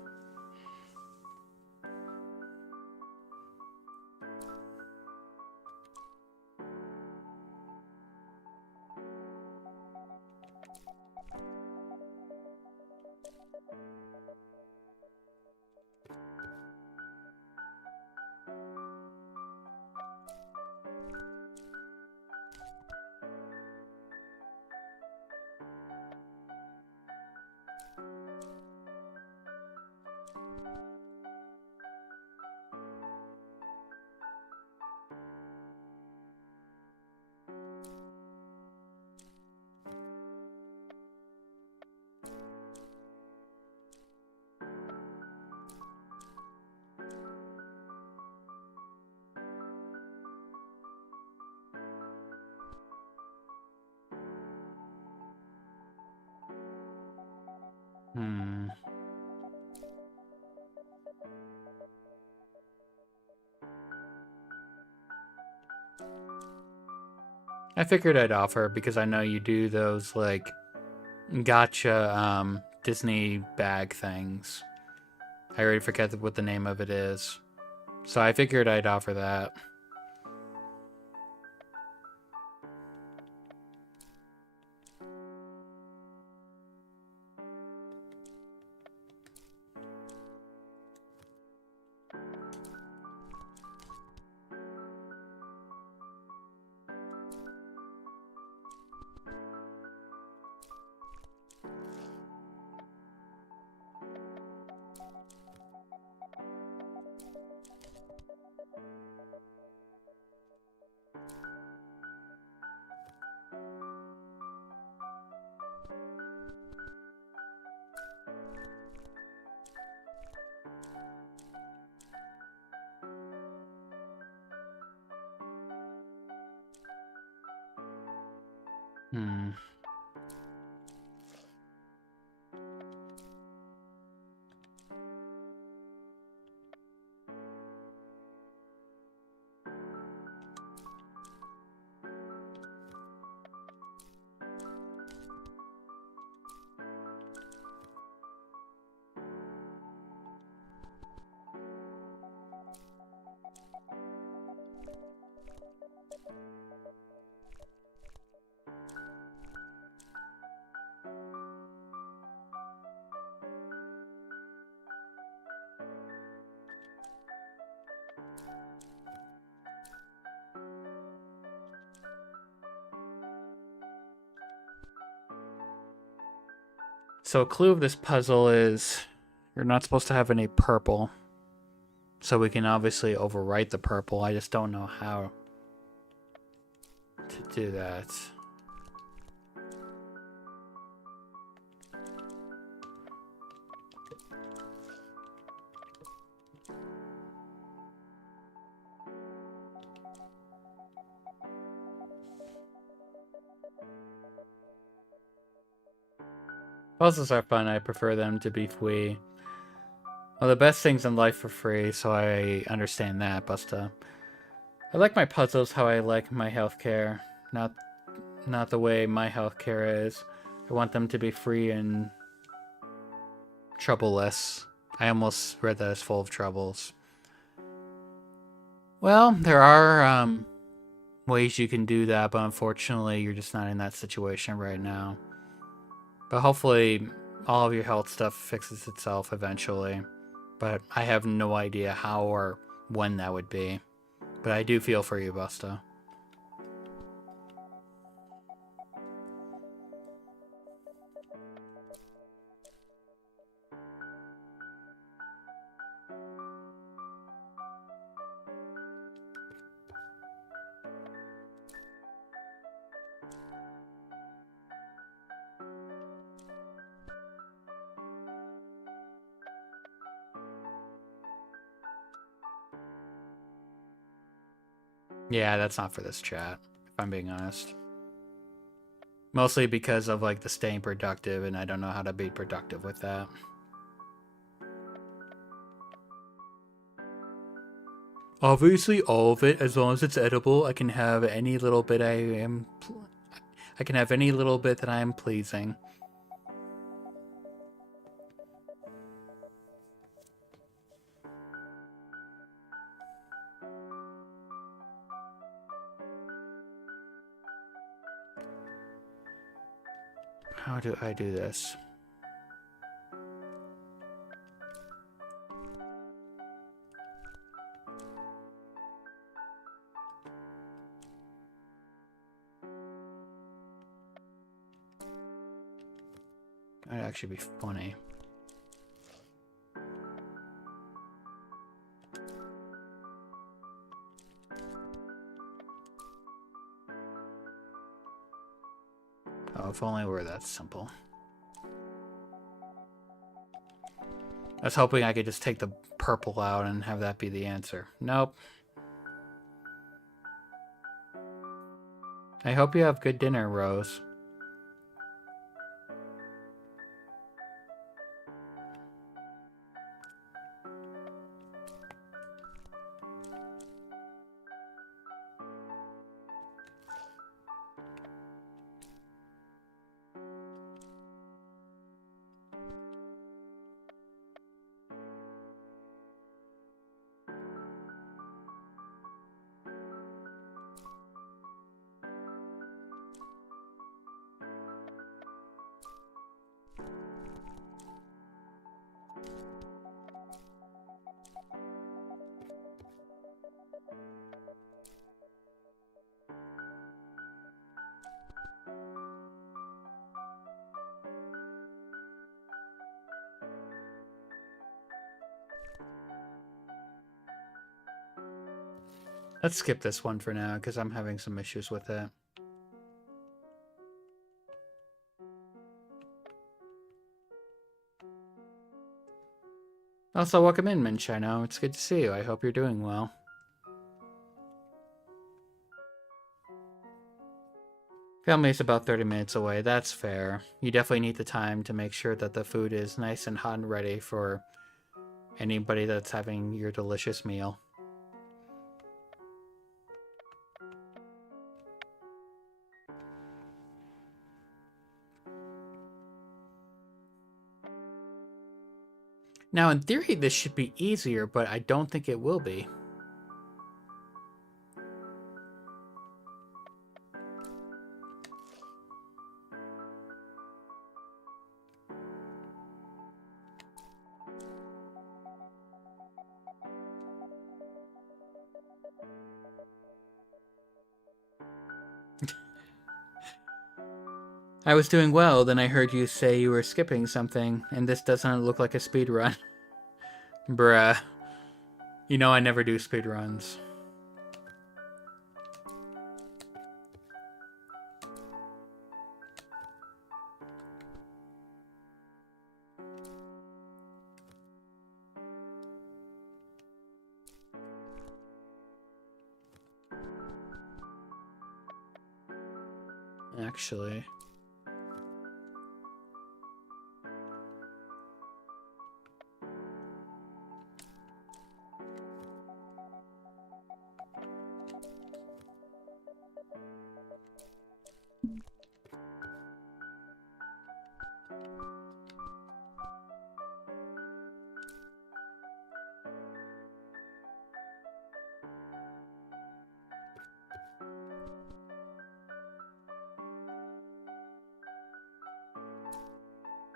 Hmm. I figured I'd offer because I know you do those, like, gotcha, Disney bag things. I already forget what the name of it is. So I figured I'd offer that. Hmm. So a clue of this puzzle is you're not supposed to have any purple. So we can obviously overwrite the purple. I just don't know how to do that. Puzzles are fun. I prefer them to be free. Well, the best things in life are free, so I understand that, Busta. I like my puzzles how I like my healthcare, not the way my healthcare is. I want them to be free and troubleless. I almost read that as full of troubles. Well, there are ways you can do that, but unfortunately, you're just not in that situation right now. But hopefully, all of your health stuff fixes itself eventually. But I have no idea how or when that would be. But I do feel for you, Busta. Yeah, that's not for this chat, if I'm being honest. Mostly because of, like, the staying productive, and I don't know how to be productive with that. Obviously, all of it, as long as it's edible, I can have any little bit I can have any little bit that I am pleasing. How do I do this? That'd actually be funny. Oh, if only it were that simple. I was hoping I could just take the purple out and have that be the answer. Nope. I hope you have good dinner, Rose. Let's skip this one for now, because I'm having some issues with it. Also, welcome in, Minchino. It's good to see you. I hope you're doing well. Family is about 30 minutes away. That's fair. You definitely need the time to make sure that the food is nice and hot and ready for anybody that's having your delicious meal. Now, in theory, this should be easier, but I don't think it will be. I was doing well, then I heard you say you were skipping something, and this doesn't look like a speed run. Bruh. You know I never do speed runs. Actually...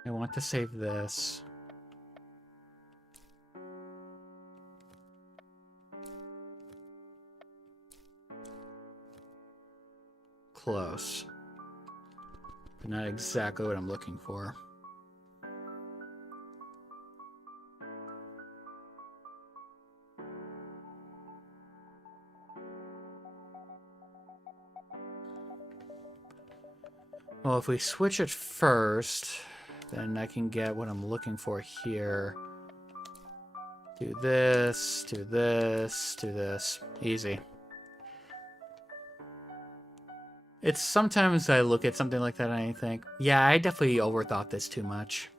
I want to save this. Close. But not exactly what I'm looking for. Well, if we switch it first, then I can get what I'm looking for here. Do this, do this, do this. Easy. It's sometimes I look at something like that and I think, yeah, I definitely overthought this too much.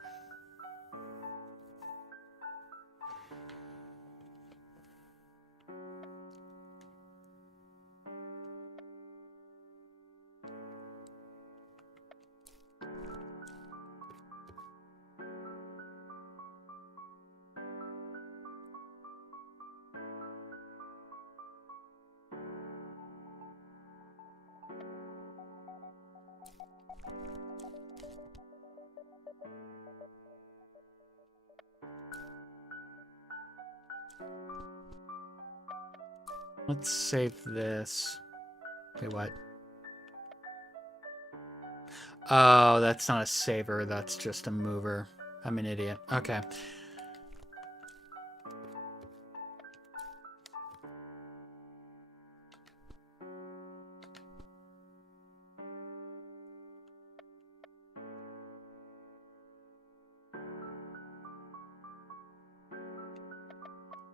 Let's save this. Wait, what? Oh, that's not a saver. That's just a mover. I'm an idiot. Okay.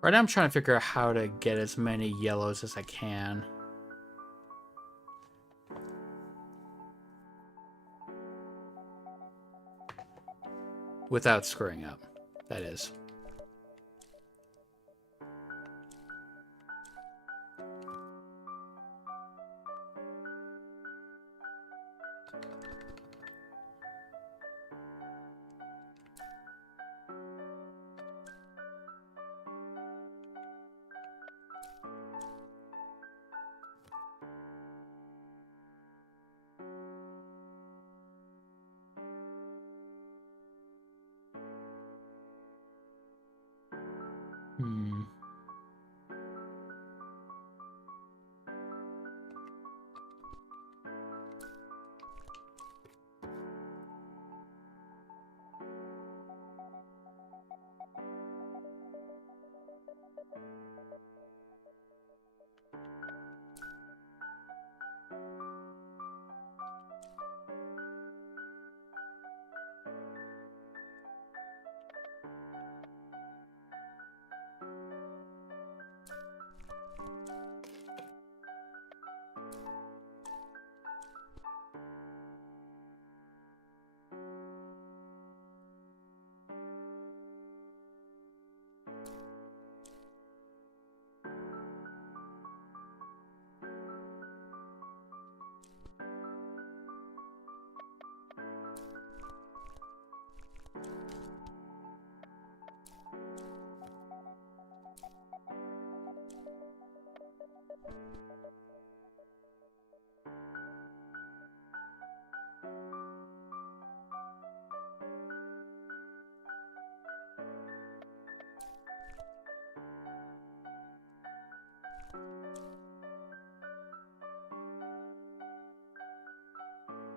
Right now I'm trying to figure out how to get as many yellows as I can. Without screwing up, that is. Hmm.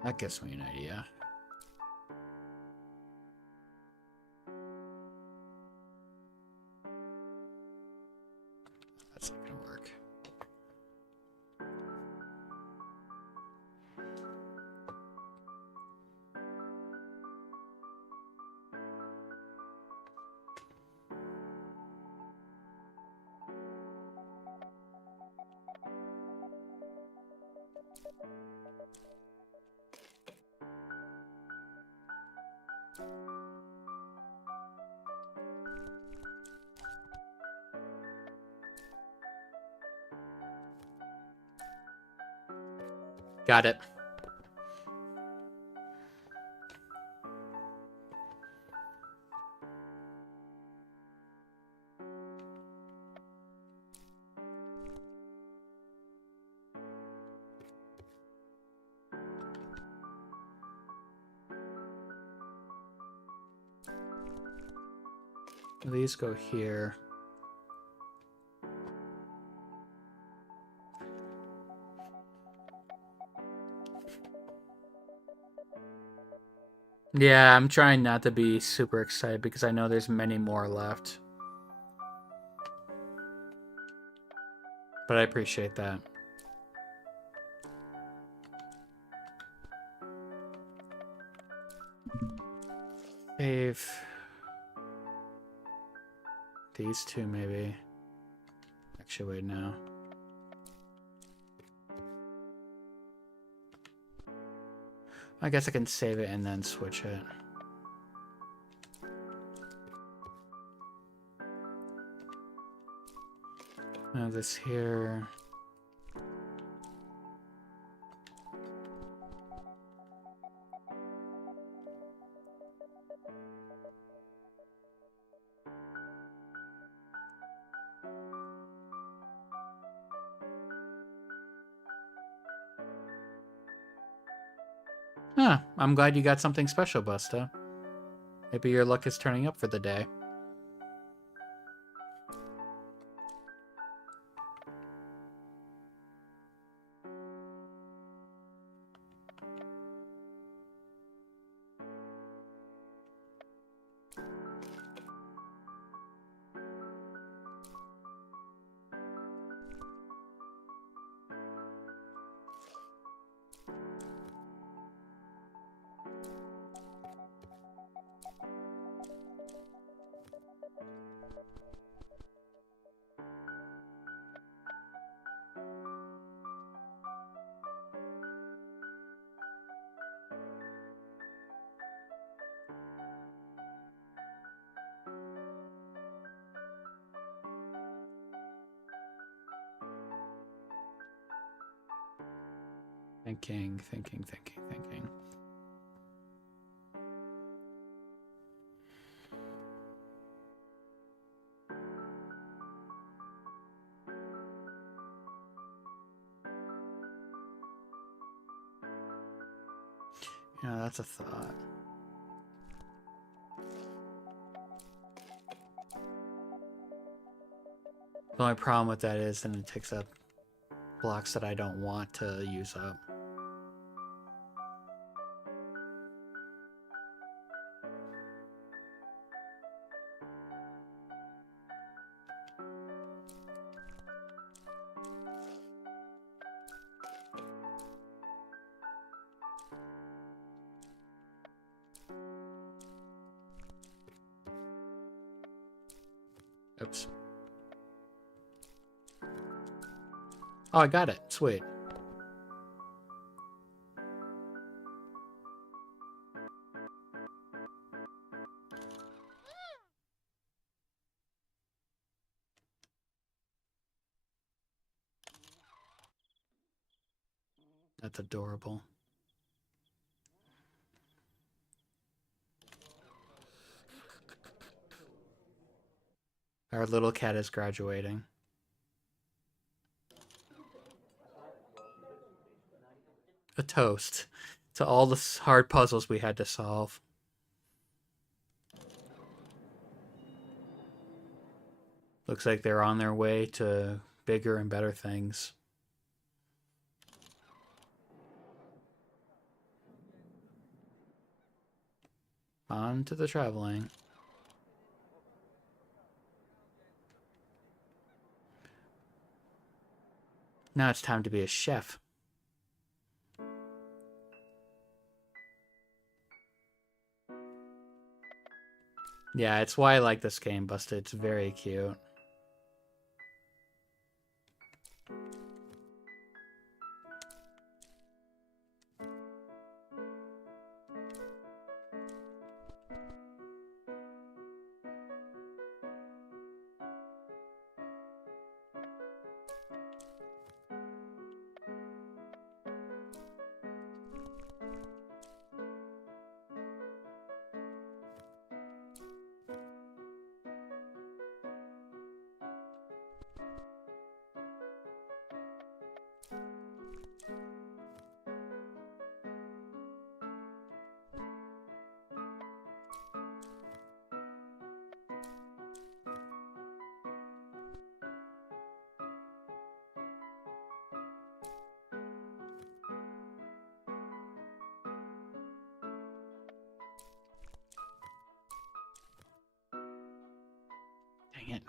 That gives me an idea. That's not gonna work. Got it. These go here. Yeah, I'm trying not to be super excited because I know there's many more left. But I appreciate that. Save these two, maybe. Actually, wait, no. I guess I can save it and then switch it. Now this here. Huh, I'm glad you got something special, Busta. Maybe your luck is turning up for the day. Thinking. Yeah, that's a thought. The only problem with that is then it takes up blocks that I don't want to use up. Oops. Oh, I got it. Sweet. That's adorable. Our little cat is graduating. a toast to all the hard puzzles we had to solve. Looks like they're on their way to bigger and better things. On to the traveling. Now it's time to be a chef. Yeah, it's why I like this game, Busted. It's very cute. Dang it.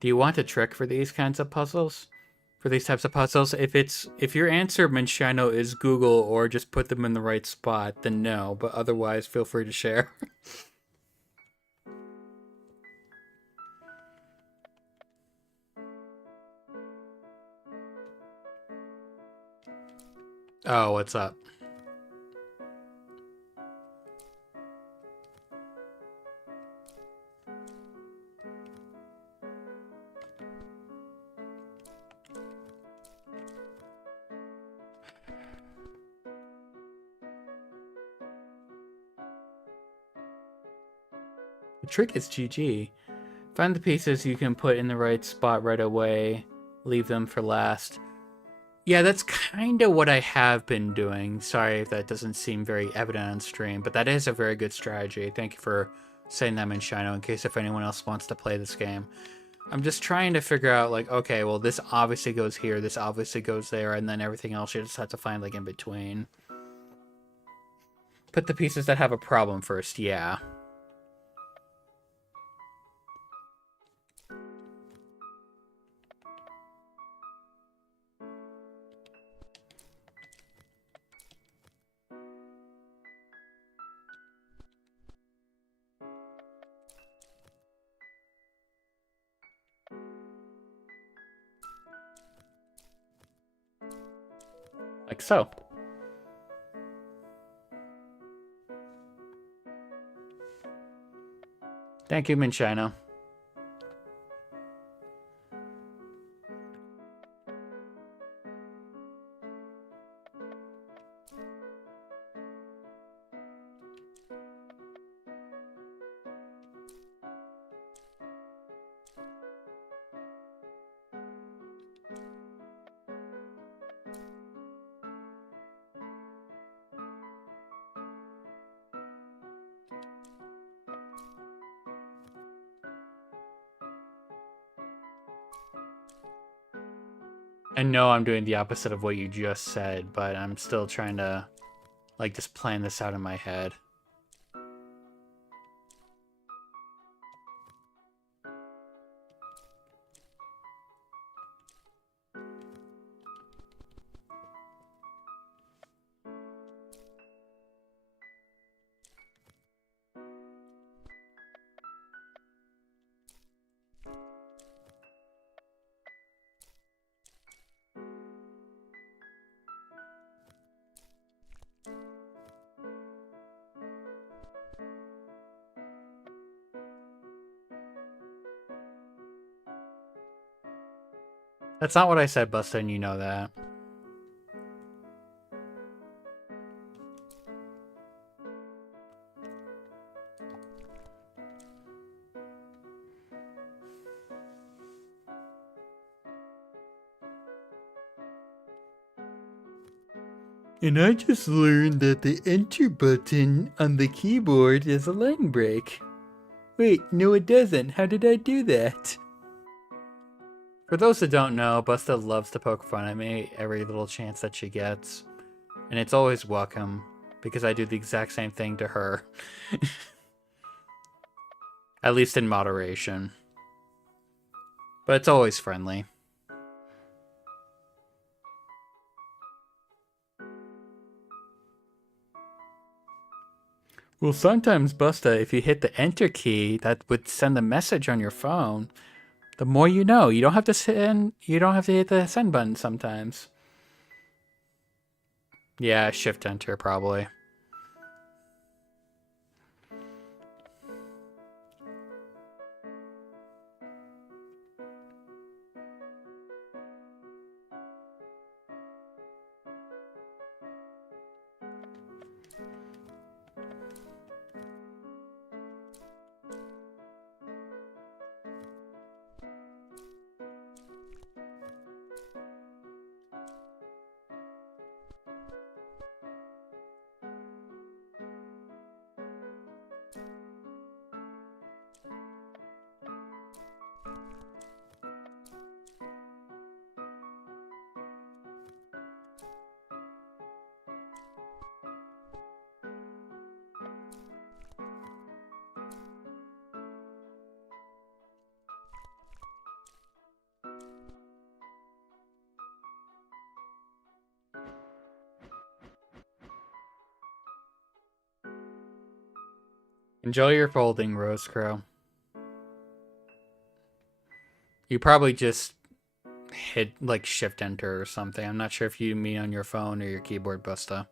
Do you want a trick for these kinds of puzzles? For these types of puzzles? If your answer, Minshino, is Google or just put them in the right spot, then no. But otherwise, feel free to share. Oh, what's up? The trick is GG. Find the pieces you can put in the right spot right away. Leave them for last. Yeah, that's kind of what I have been doing. Sorry if that doesn't seem very evident on stream, but that is a very good strategy. Thank you for saying that, Minshino, in case if anyone else wants to play this game. I'm just trying to figure out, like, okay, well, this obviously goes here, this obviously goes there, and then everything else you just have to find, like, in between. Put the pieces that have a problem first, yeah. Like so. Thank you, Minshino. I know I'm doing the opposite of what you just said, but I'm still trying to, like, just plan this out in my head. That's not what I said, Busta, and you know that. And I just learned that the enter button on the keyboard is a line break. Wait, no it doesn't. How did I do that? For those that don't know, Busta loves to poke fun at me every little chance that she gets. And it's always welcome, because I do the exact same thing to her. At least in moderation. But it's always friendly. Well, sometimes, Busta, if you hit the enter key, that would send a message on your phone. The more you know. You don't have to hit the send button sometimes. Yeah, shift enter probably. Enjoy your folding, Rose Crow. You probably just hit like shift enter or something. I'm not sure if you mean on your phone or your keyboard, Busta.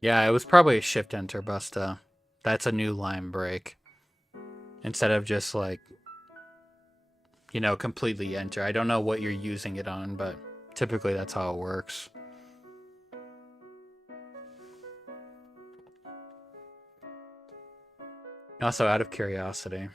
Yeah, it was probably a shift enter, Busta. That's a new line break. Instead of just like, completely enter. I don't know what you're using it on, but typically that's how it works. Also, out of curiosity,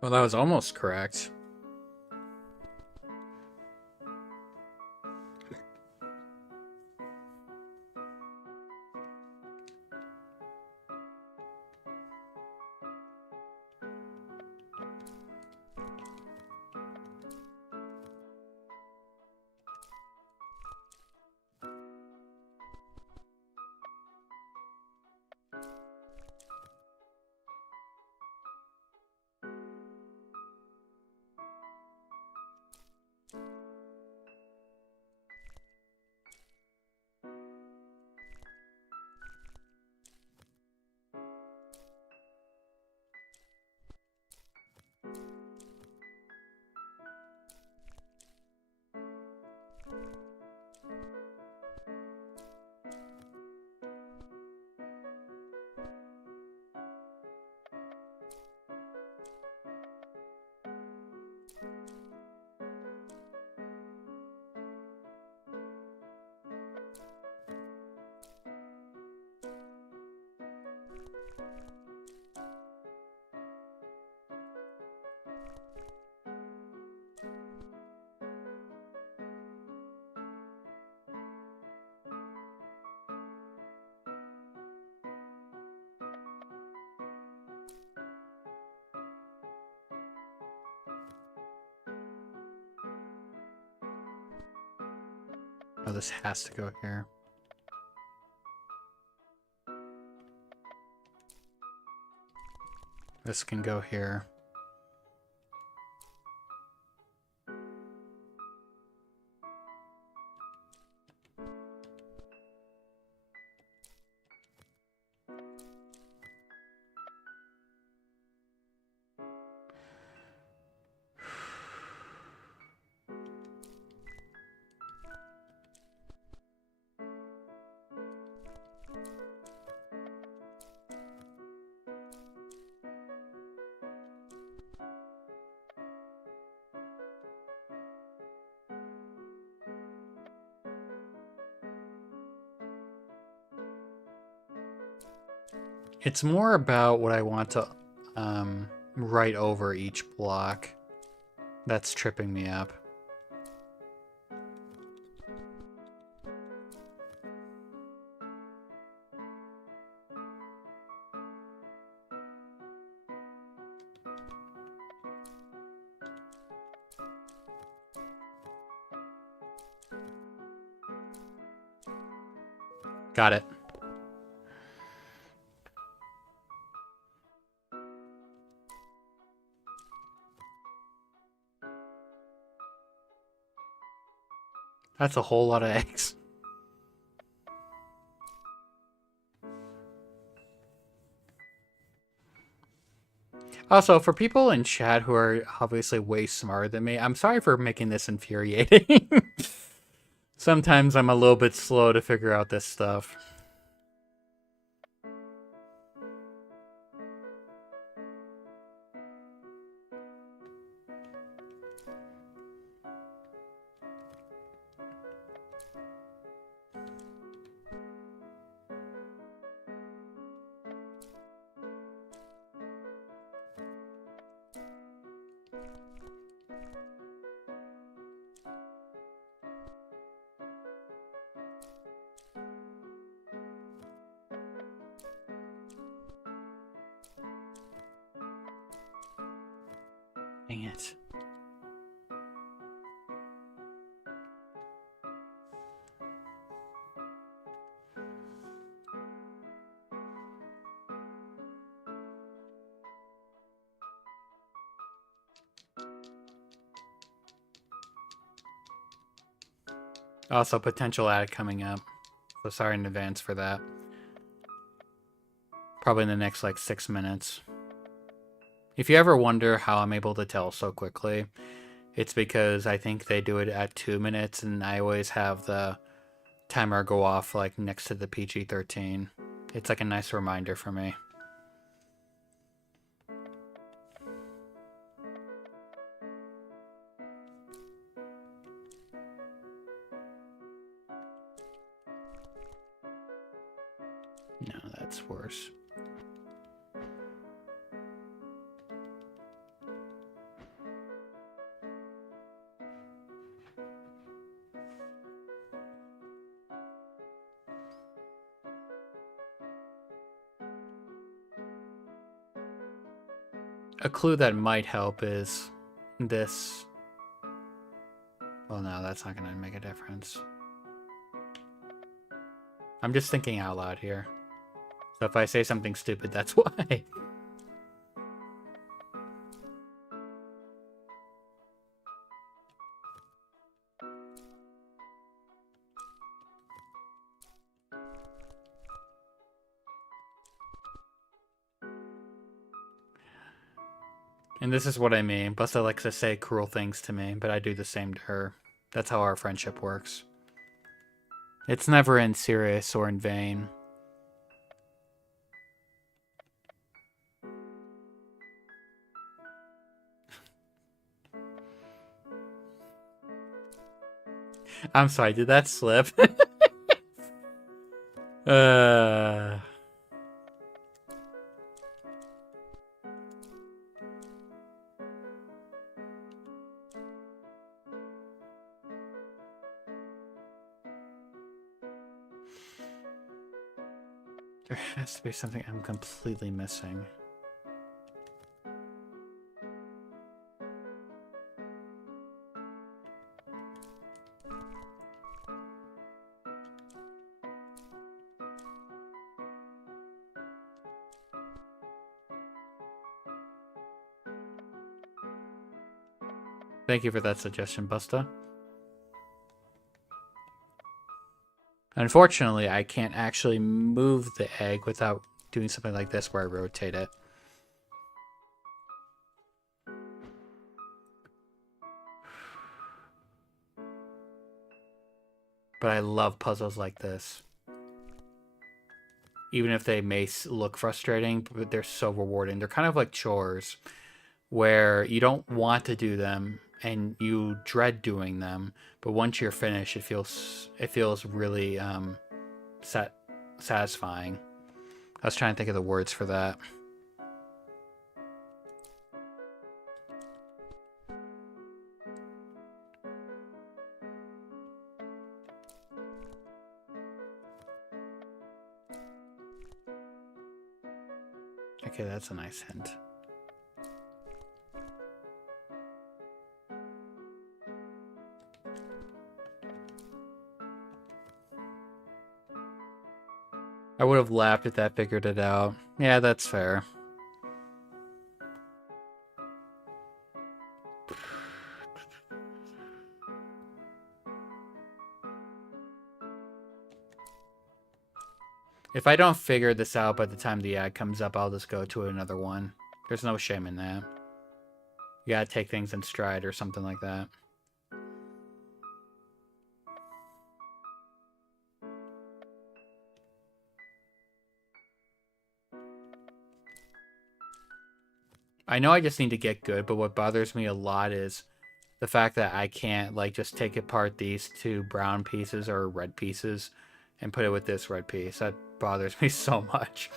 well, that was almost correct. Oh, this has to go here. This can go here. It's more about what I want to write over each block that's tripping me up. Got it. That's a whole lot of eggs. Also, for people in chat who are obviously way smarter than me, I'm sorry for making this infuriating. Sometimes I'm a little bit slow to figure out this stuff. Dang it. Also, potential ad coming up. So sorry in advance for that. Probably in the next, like, 6 minutes. If you ever wonder how I'm able to tell so quickly, it's because I think they do it at 2 minutes, and I always have the timer go off, like, next to the PG-13. It's like a nice reminder for me. No, that's worse. A clue that might help is this. Well, no, that's not going to make a difference. I'm just thinking out loud here. So if I say something stupid, that's why. And this is what I mean. Busta likes to say cruel things to me, but I do the same to her. That's how our friendship works. It's never in serious or in vain. I'm sorry, did that slip? There has to be something I'm completely missing. Thank you for that suggestion, Busta. Unfortunately, I can't actually move the egg without doing something like this where I rotate it. But I love puzzles like this. Even if they may look frustrating, but they're so rewarding. They're kind of like chores where you don't want to do them and you dread doing them, but once you're finished, it feels really satisfying. I was trying to think of the words for that. Okay, that's a nice hint. I would have laughed if that figured it out. Yeah, that's fair. If I don't figure this out by the time the ad comes up, I'll just go to another one. There's no shame in that. You gotta take things in stride or something like that. I know I just need to get good, but what bothers me a lot is the fact that I can't, like, just take apart these two brown pieces or red pieces and put it with this red piece. That bothers me so much.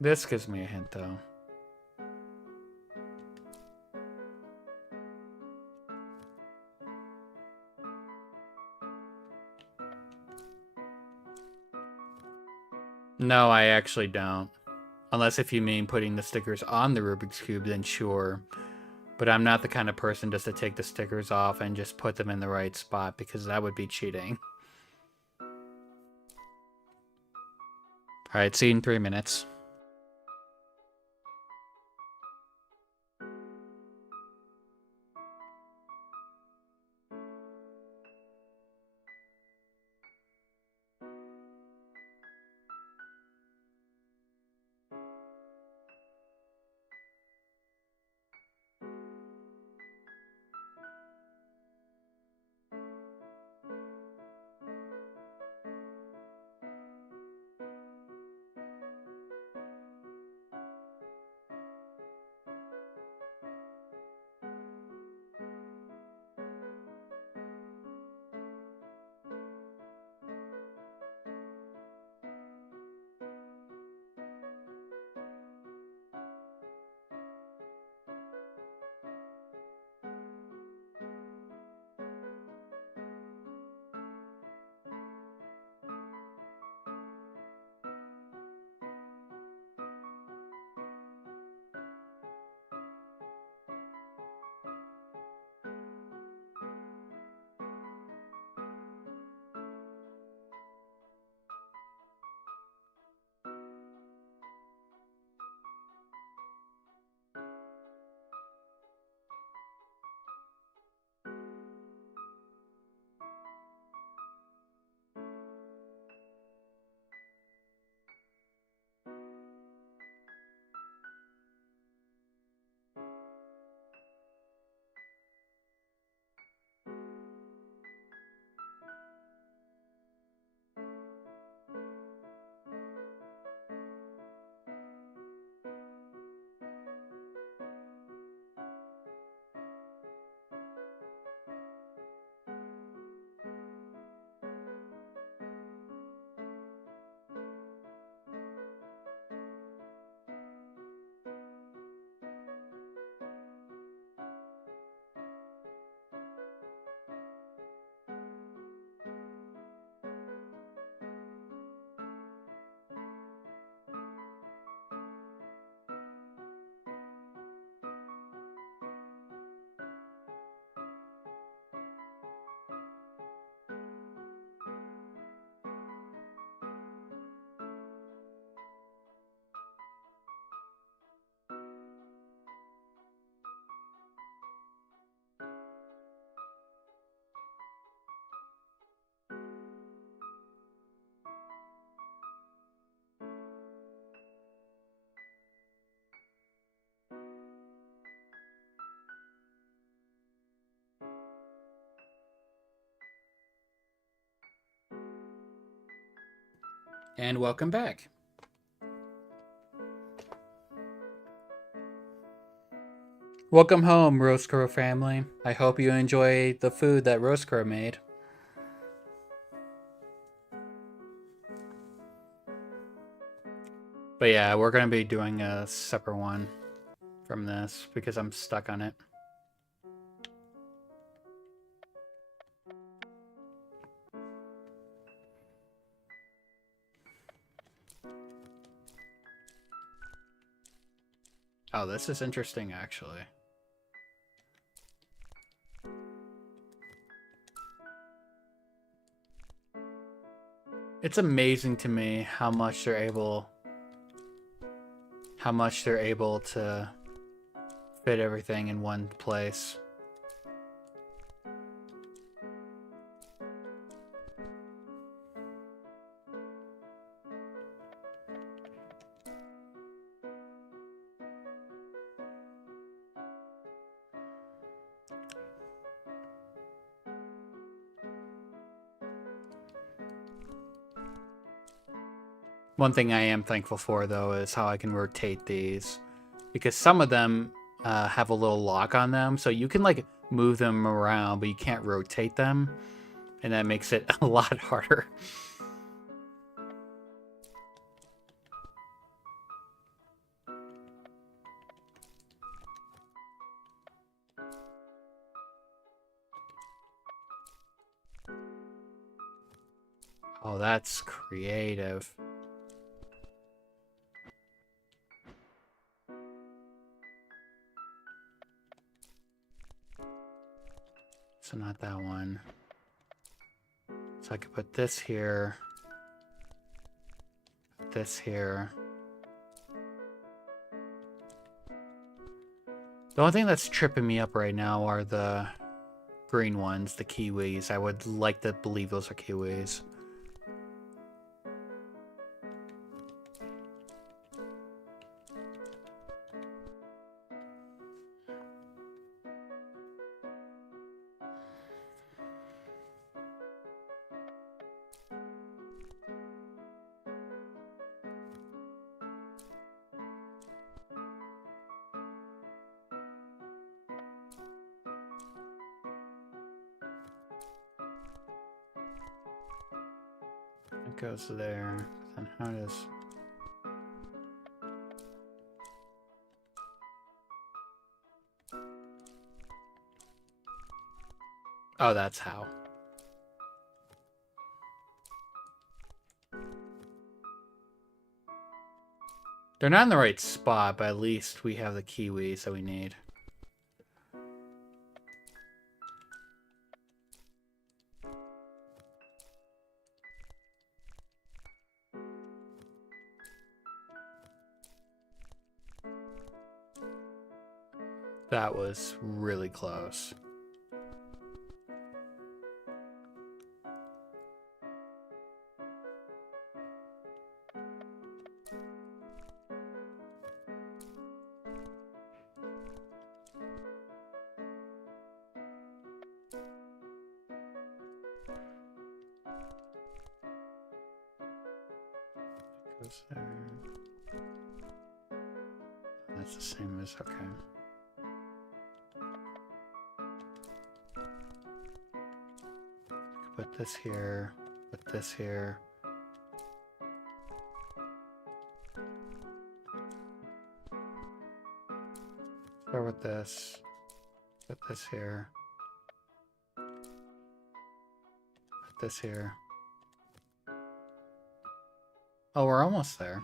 This gives me a hint, though. No, I actually don't. Unless if you mean putting the stickers on the Rubik's Cube, then sure. But I'm not the kind of person just to take the stickers off and just put them in the right spot, because that would be cheating. Alright, see you in 3 minutes. And welcome back. Welcome home, Roast Crow family. I hope you enjoy the food that Roast Crow made. But yeah, we're going to be doing a separate one from this because I'm stuck on it. Oh, this is interesting, actually. It's amazing to me how much they're able to fit everything in one place. One thing I am thankful for, though, is how I can rotate these. Because some of them have a little lock on them, so you can, like, move them around, but you can't rotate them. And that makes it a lot harder. Oh, that's creative. So not that one. So I could put this here. Put this here. The only thing that's tripping me up right now are the green ones, the kiwis. I would like to believe those are kiwis. It goes there. Then how does... Oh, that's how. They're not in the right spot, but at least we have the kiwis that we need. That was really close. Goes there. That's the same as, okay. Put this here, put this here. Start with this, put this here. Put this here. Oh, we're almost there.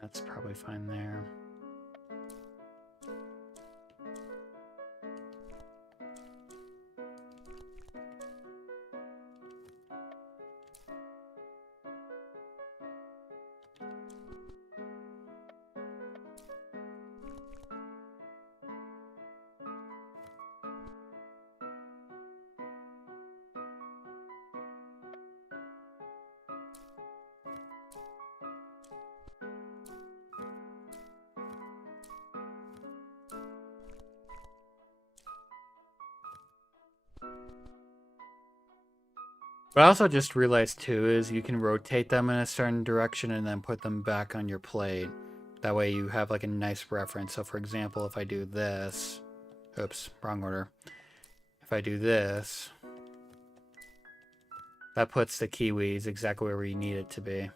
That's probably fine there. But I also just realized too is you can rotate them in a certain direction and then put them back on your plate. That way you have like a nice reference. So for example, if I do this, oops, wrong order. If I do this, that puts the kiwis exactly where you need it to be.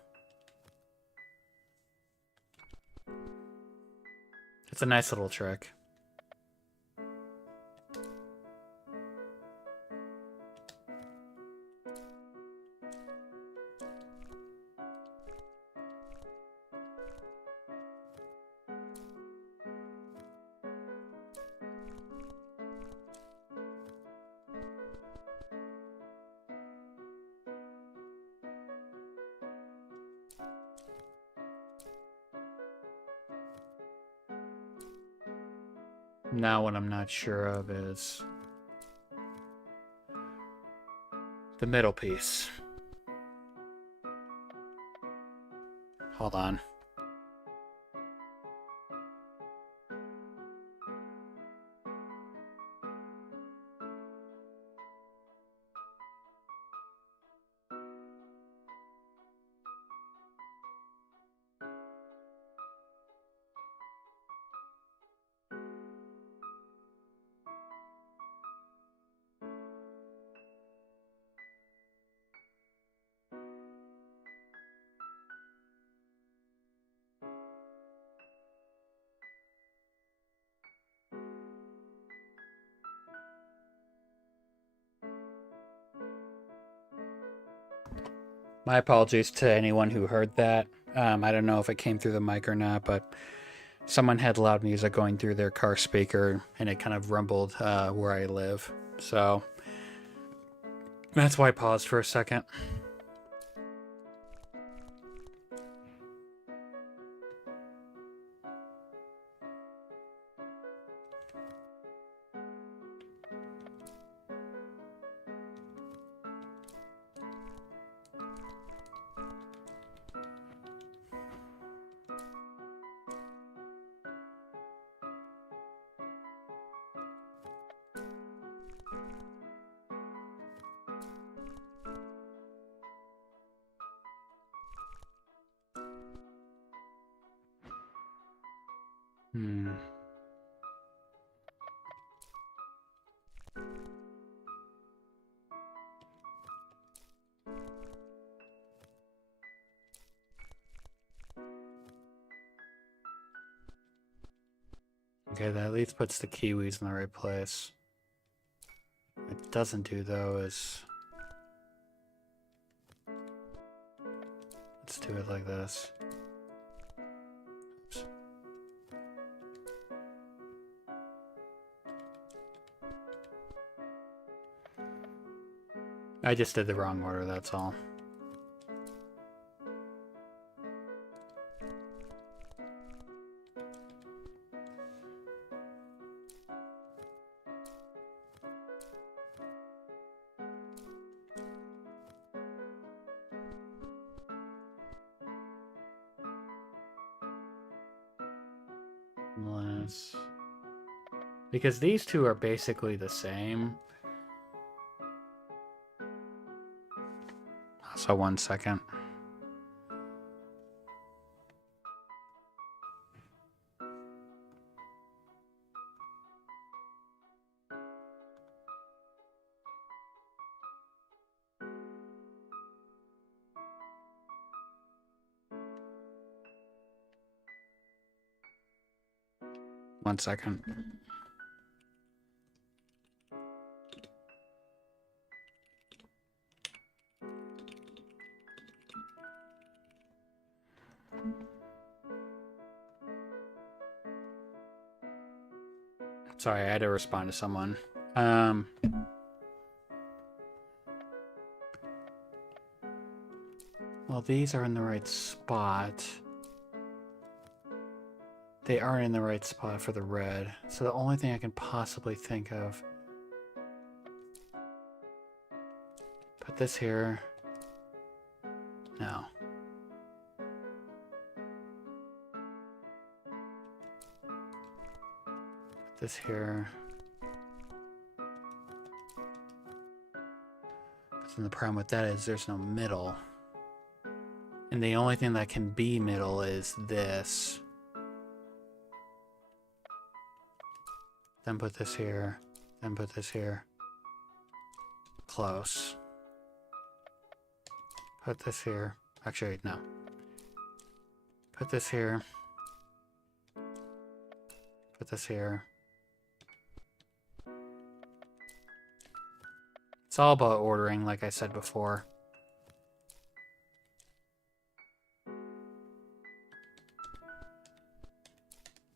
It's a nice little trick. Now what I'm not sure of is the middle piece. Hold on. My apologies to anyone who heard that. I don't know if it came through the mic or not, but someone had loud music going through their car speaker and it kind of rumbled where I live. So that's why I paused for a second. Okay, that at least puts the kiwis in the right place. What it doesn't do though is... Let's do it like this. Oops. I just did the wrong order, that's all. Because these two are basically the same. So 1 second. One second. Sorry, I had to respond to someone. Well, these are in the right spot. They aren't in the right spot for the red. So the only thing I can possibly think of... Put this here. No. Put this here. And the problem with that is there's no middle. And the only thing that can be middle is this. Then put this here. Then put this here. Close. Put this here. Actually, no. Put this here. Put this here. It's all about ordering, like I said before.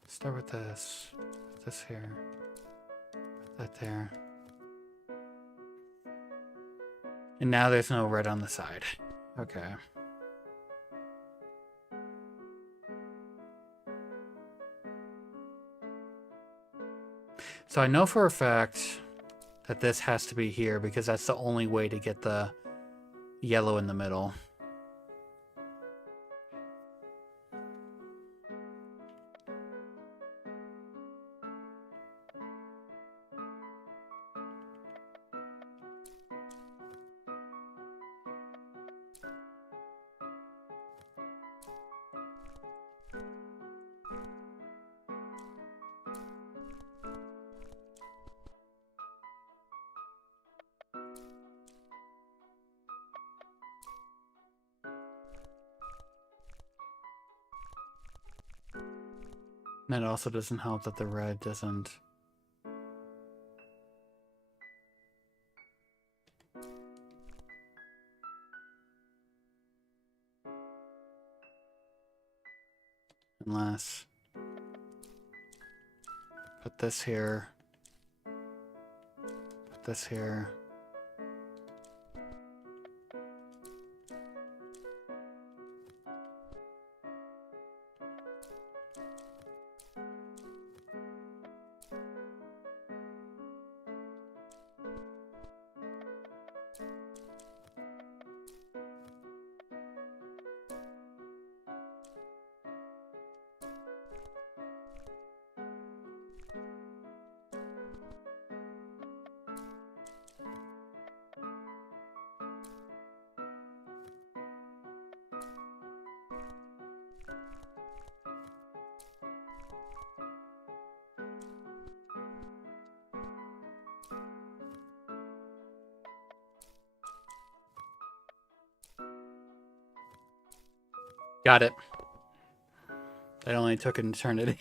Start with this. Put this here. Put that there. And now there's no red on the side. Okay. So I know for a fact that this has to be here because that's the only way to get the yellow in the middle. And it also doesn't help that the red doesn't... Unless... Put this here. Put this here. Got it. That only took an eternity.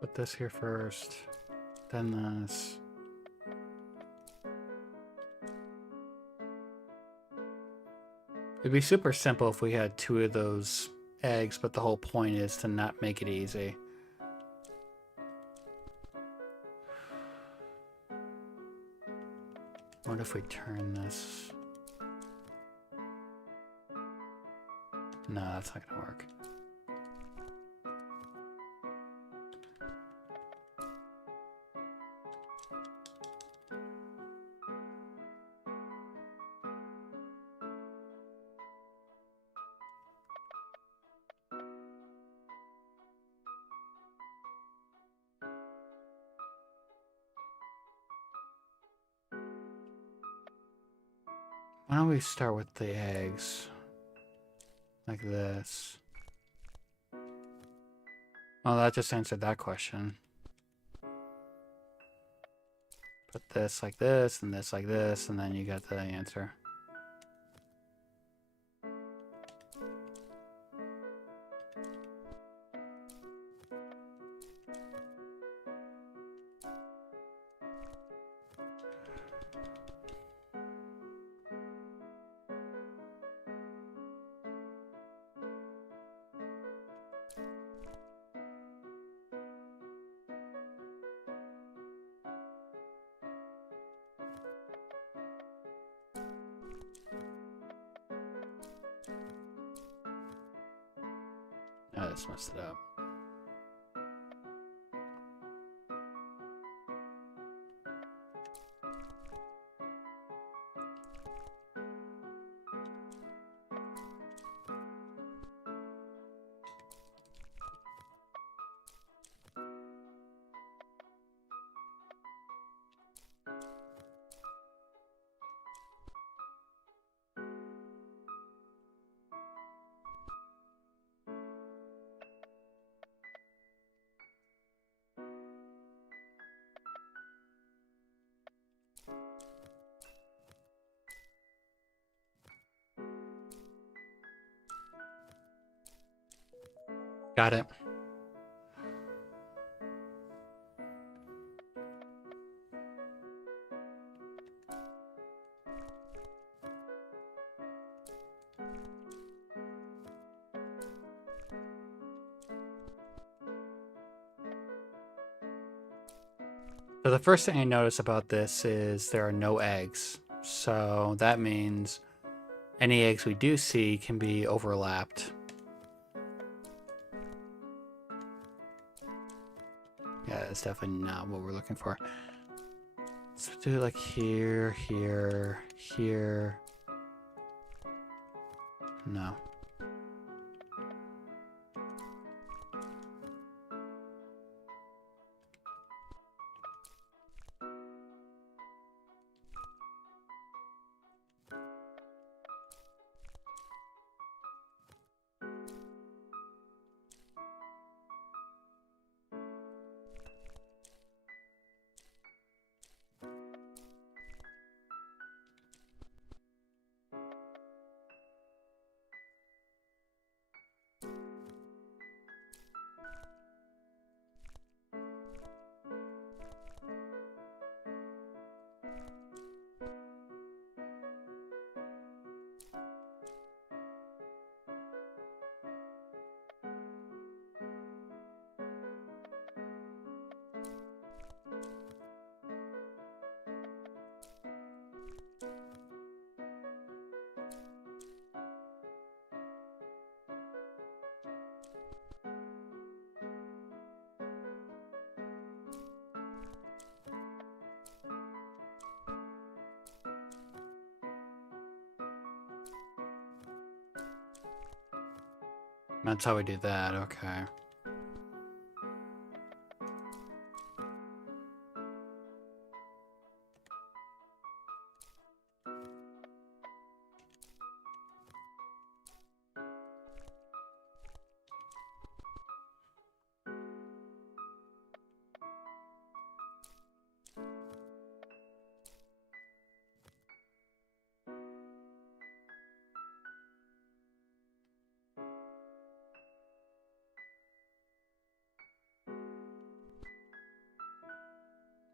Put this here first, then this. It'd be super simple if we had 2 of those eggs, but the whole point is to not make it easy. What if we turn this? No, that's not gonna work. Why don't we start with the eggs? Like this. Oh, that just answered that question. Put this like this, and this like this, and then you got the answer. I just messed it up. Got it. So the first thing I notice about this is there are no eggs. So that means any eggs we do see can be overlapped. Yeah, that's definitely not what we're looking for. Let's do it like here, here, here. No. That's how we do that, okay.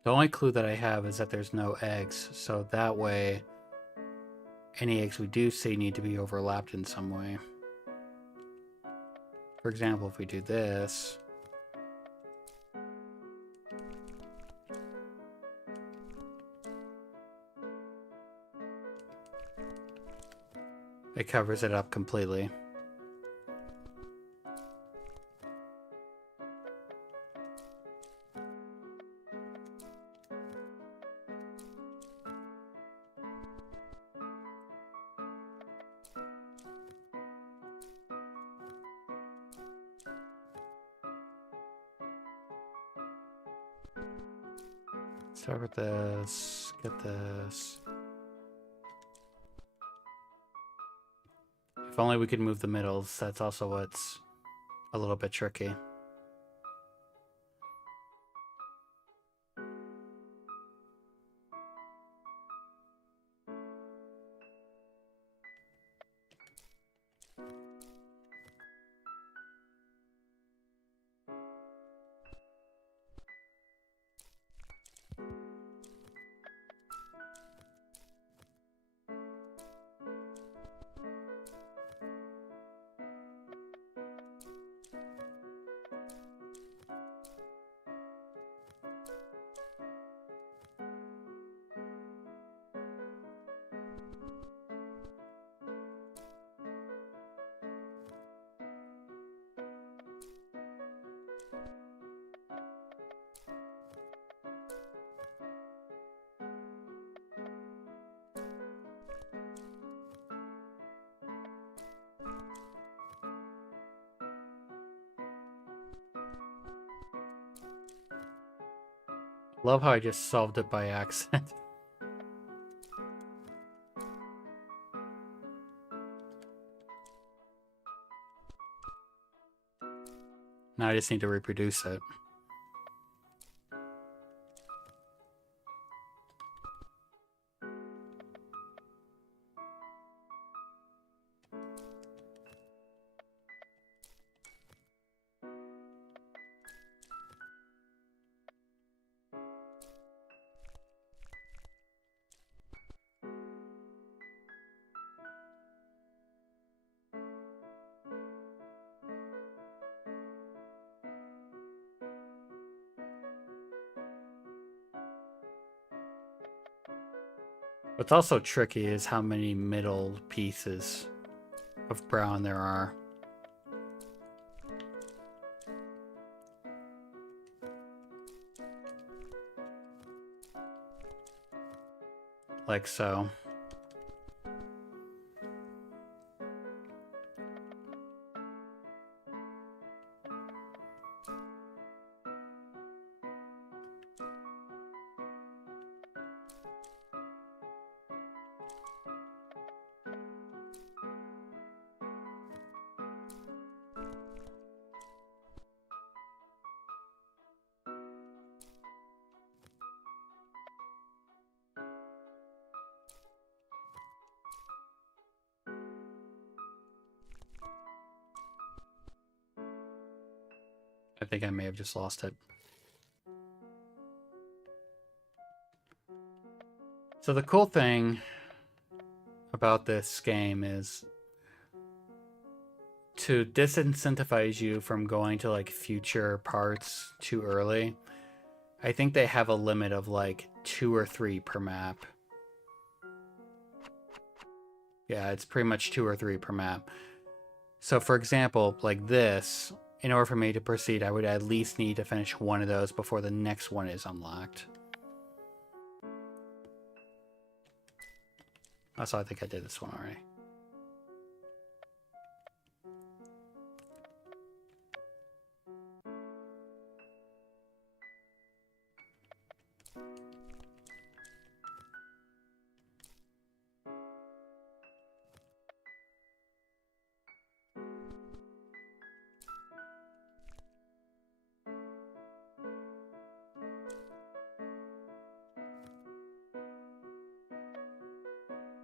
The only clue that I have is that there's no eggs, so that way any eggs we do see need to be overlapped in some way. For example, if we do this, it covers it up completely. Start with this, get this. If only we could move the middles, that's also what's a little bit tricky. Love how I just solved it by accident. Now I just need to reproduce it. What's also tricky is how many middle pieces of brown there are. Like so. I think I may have just lost it. So the cool thing about this game is to disincentivize you from going to like future parts too early. I think they have a limit of like 2 or 3 per map. Yeah, it's pretty much 2 or 3 per map. So for example, like this, in order for me to proceed, I would at least need to finish one of those before the next one is unlocked. Also, I think I did this one already.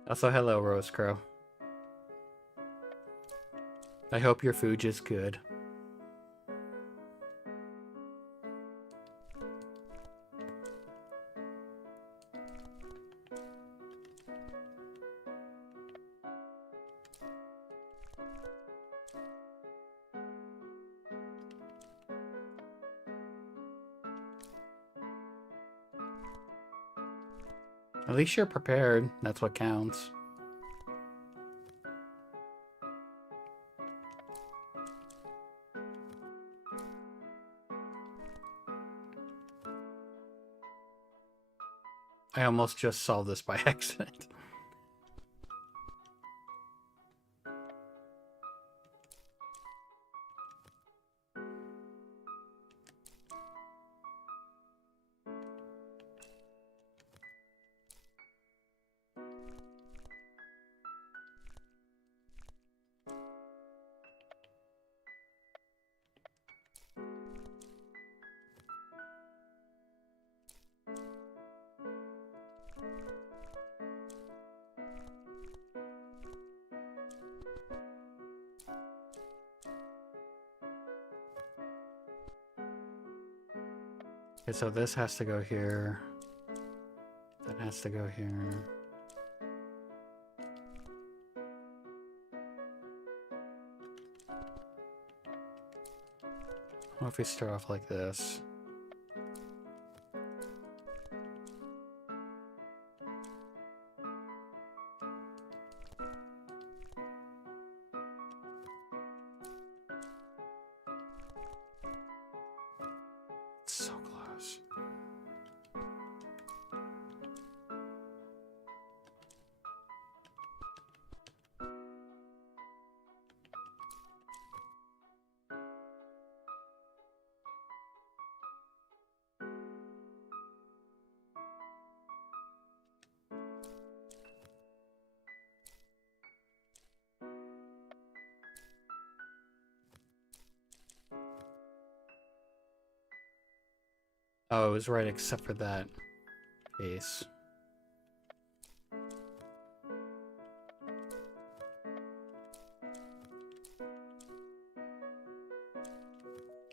Also, hello, Rose Crow. I hope your food is good. At least you're prepared. That's what counts. I almost just solved this by accident. Okay, so this has to go here. That has to go here. What if we start off like this? So close. Oh, it was right except for that piece.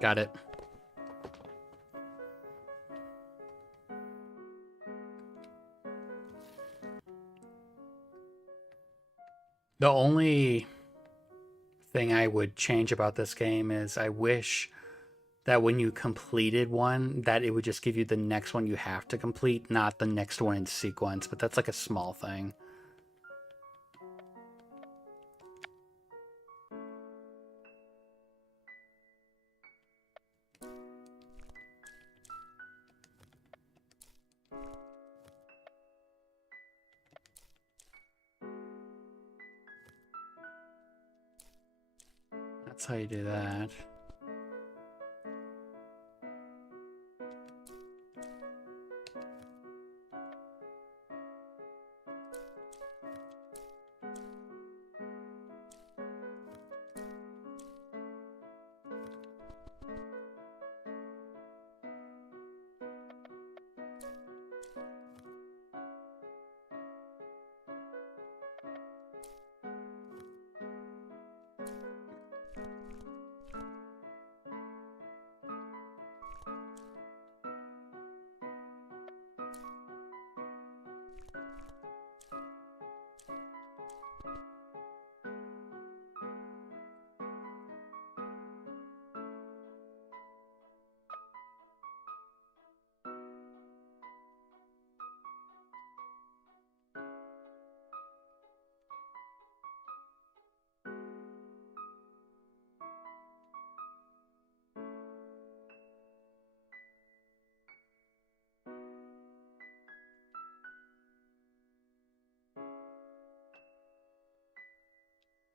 Got it. The only thing I would change about this game is I wish that when you completed one, that it would just give you the next one you have to complete, not the next one in sequence, but that's like a small thing. That's how you do that.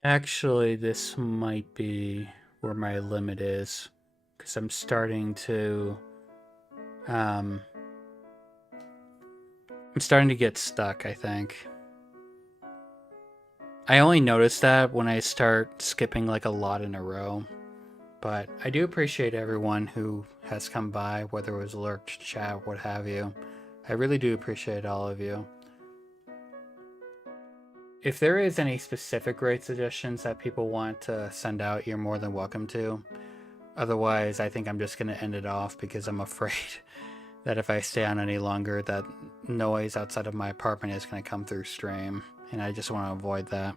Actually, this might be where my limit is, because I'm starting to I'm starting to get stuck, I think. I only notice that when I start skipping like a lot in a row. But I do appreciate everyone who has come by, whether it was lurked, chat, what have you. I really do appreciate all of you. If there is any specific raid suggestions that people want to send out, you're more than welcome to. Otherwise, I think I'm just going to end it off because I'm afraid that if I stay on any longer, that noise outside of my apartment is going to come through stream, and I just want to avoid that.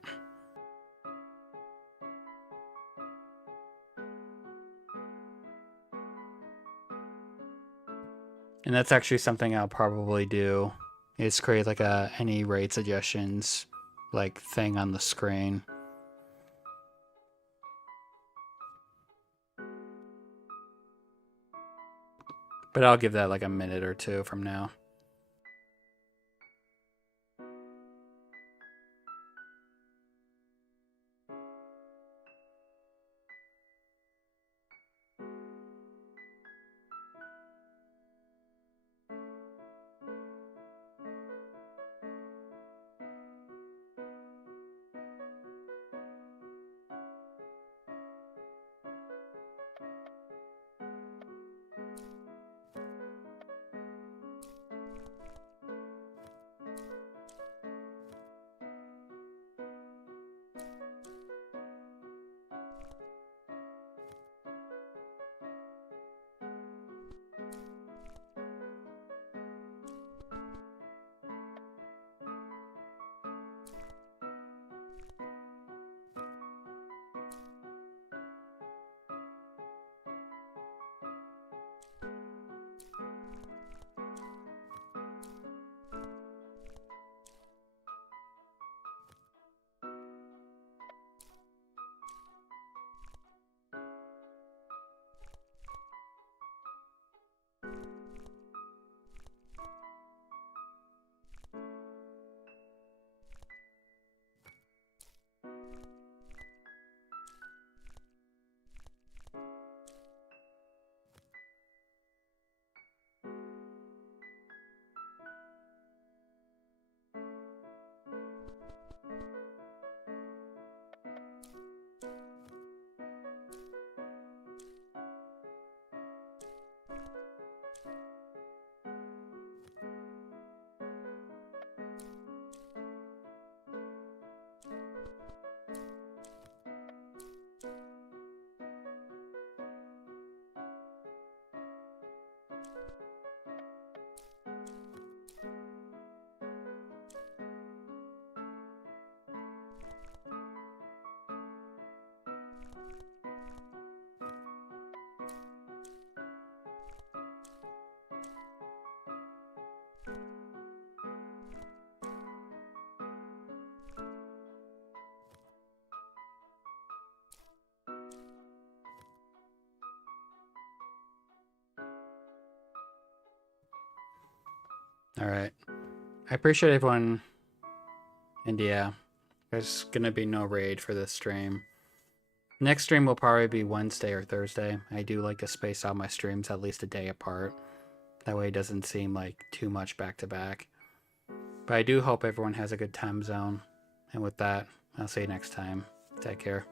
And that's actually something I'll probably do, is create like a any raid suggestions like thing on the screen. But I'll give that like a minute or two from now. Alright. I appreciate everyone. And yeah, there's gonna be no raid for this stream. Next stream will probably be Wednesday or Thursday. I do like to space out my streams at least a day apart. That way it doesn't seem like too much back to back. But I do hope everyone has a good time zone. And with that, I'll see you next time. Take care.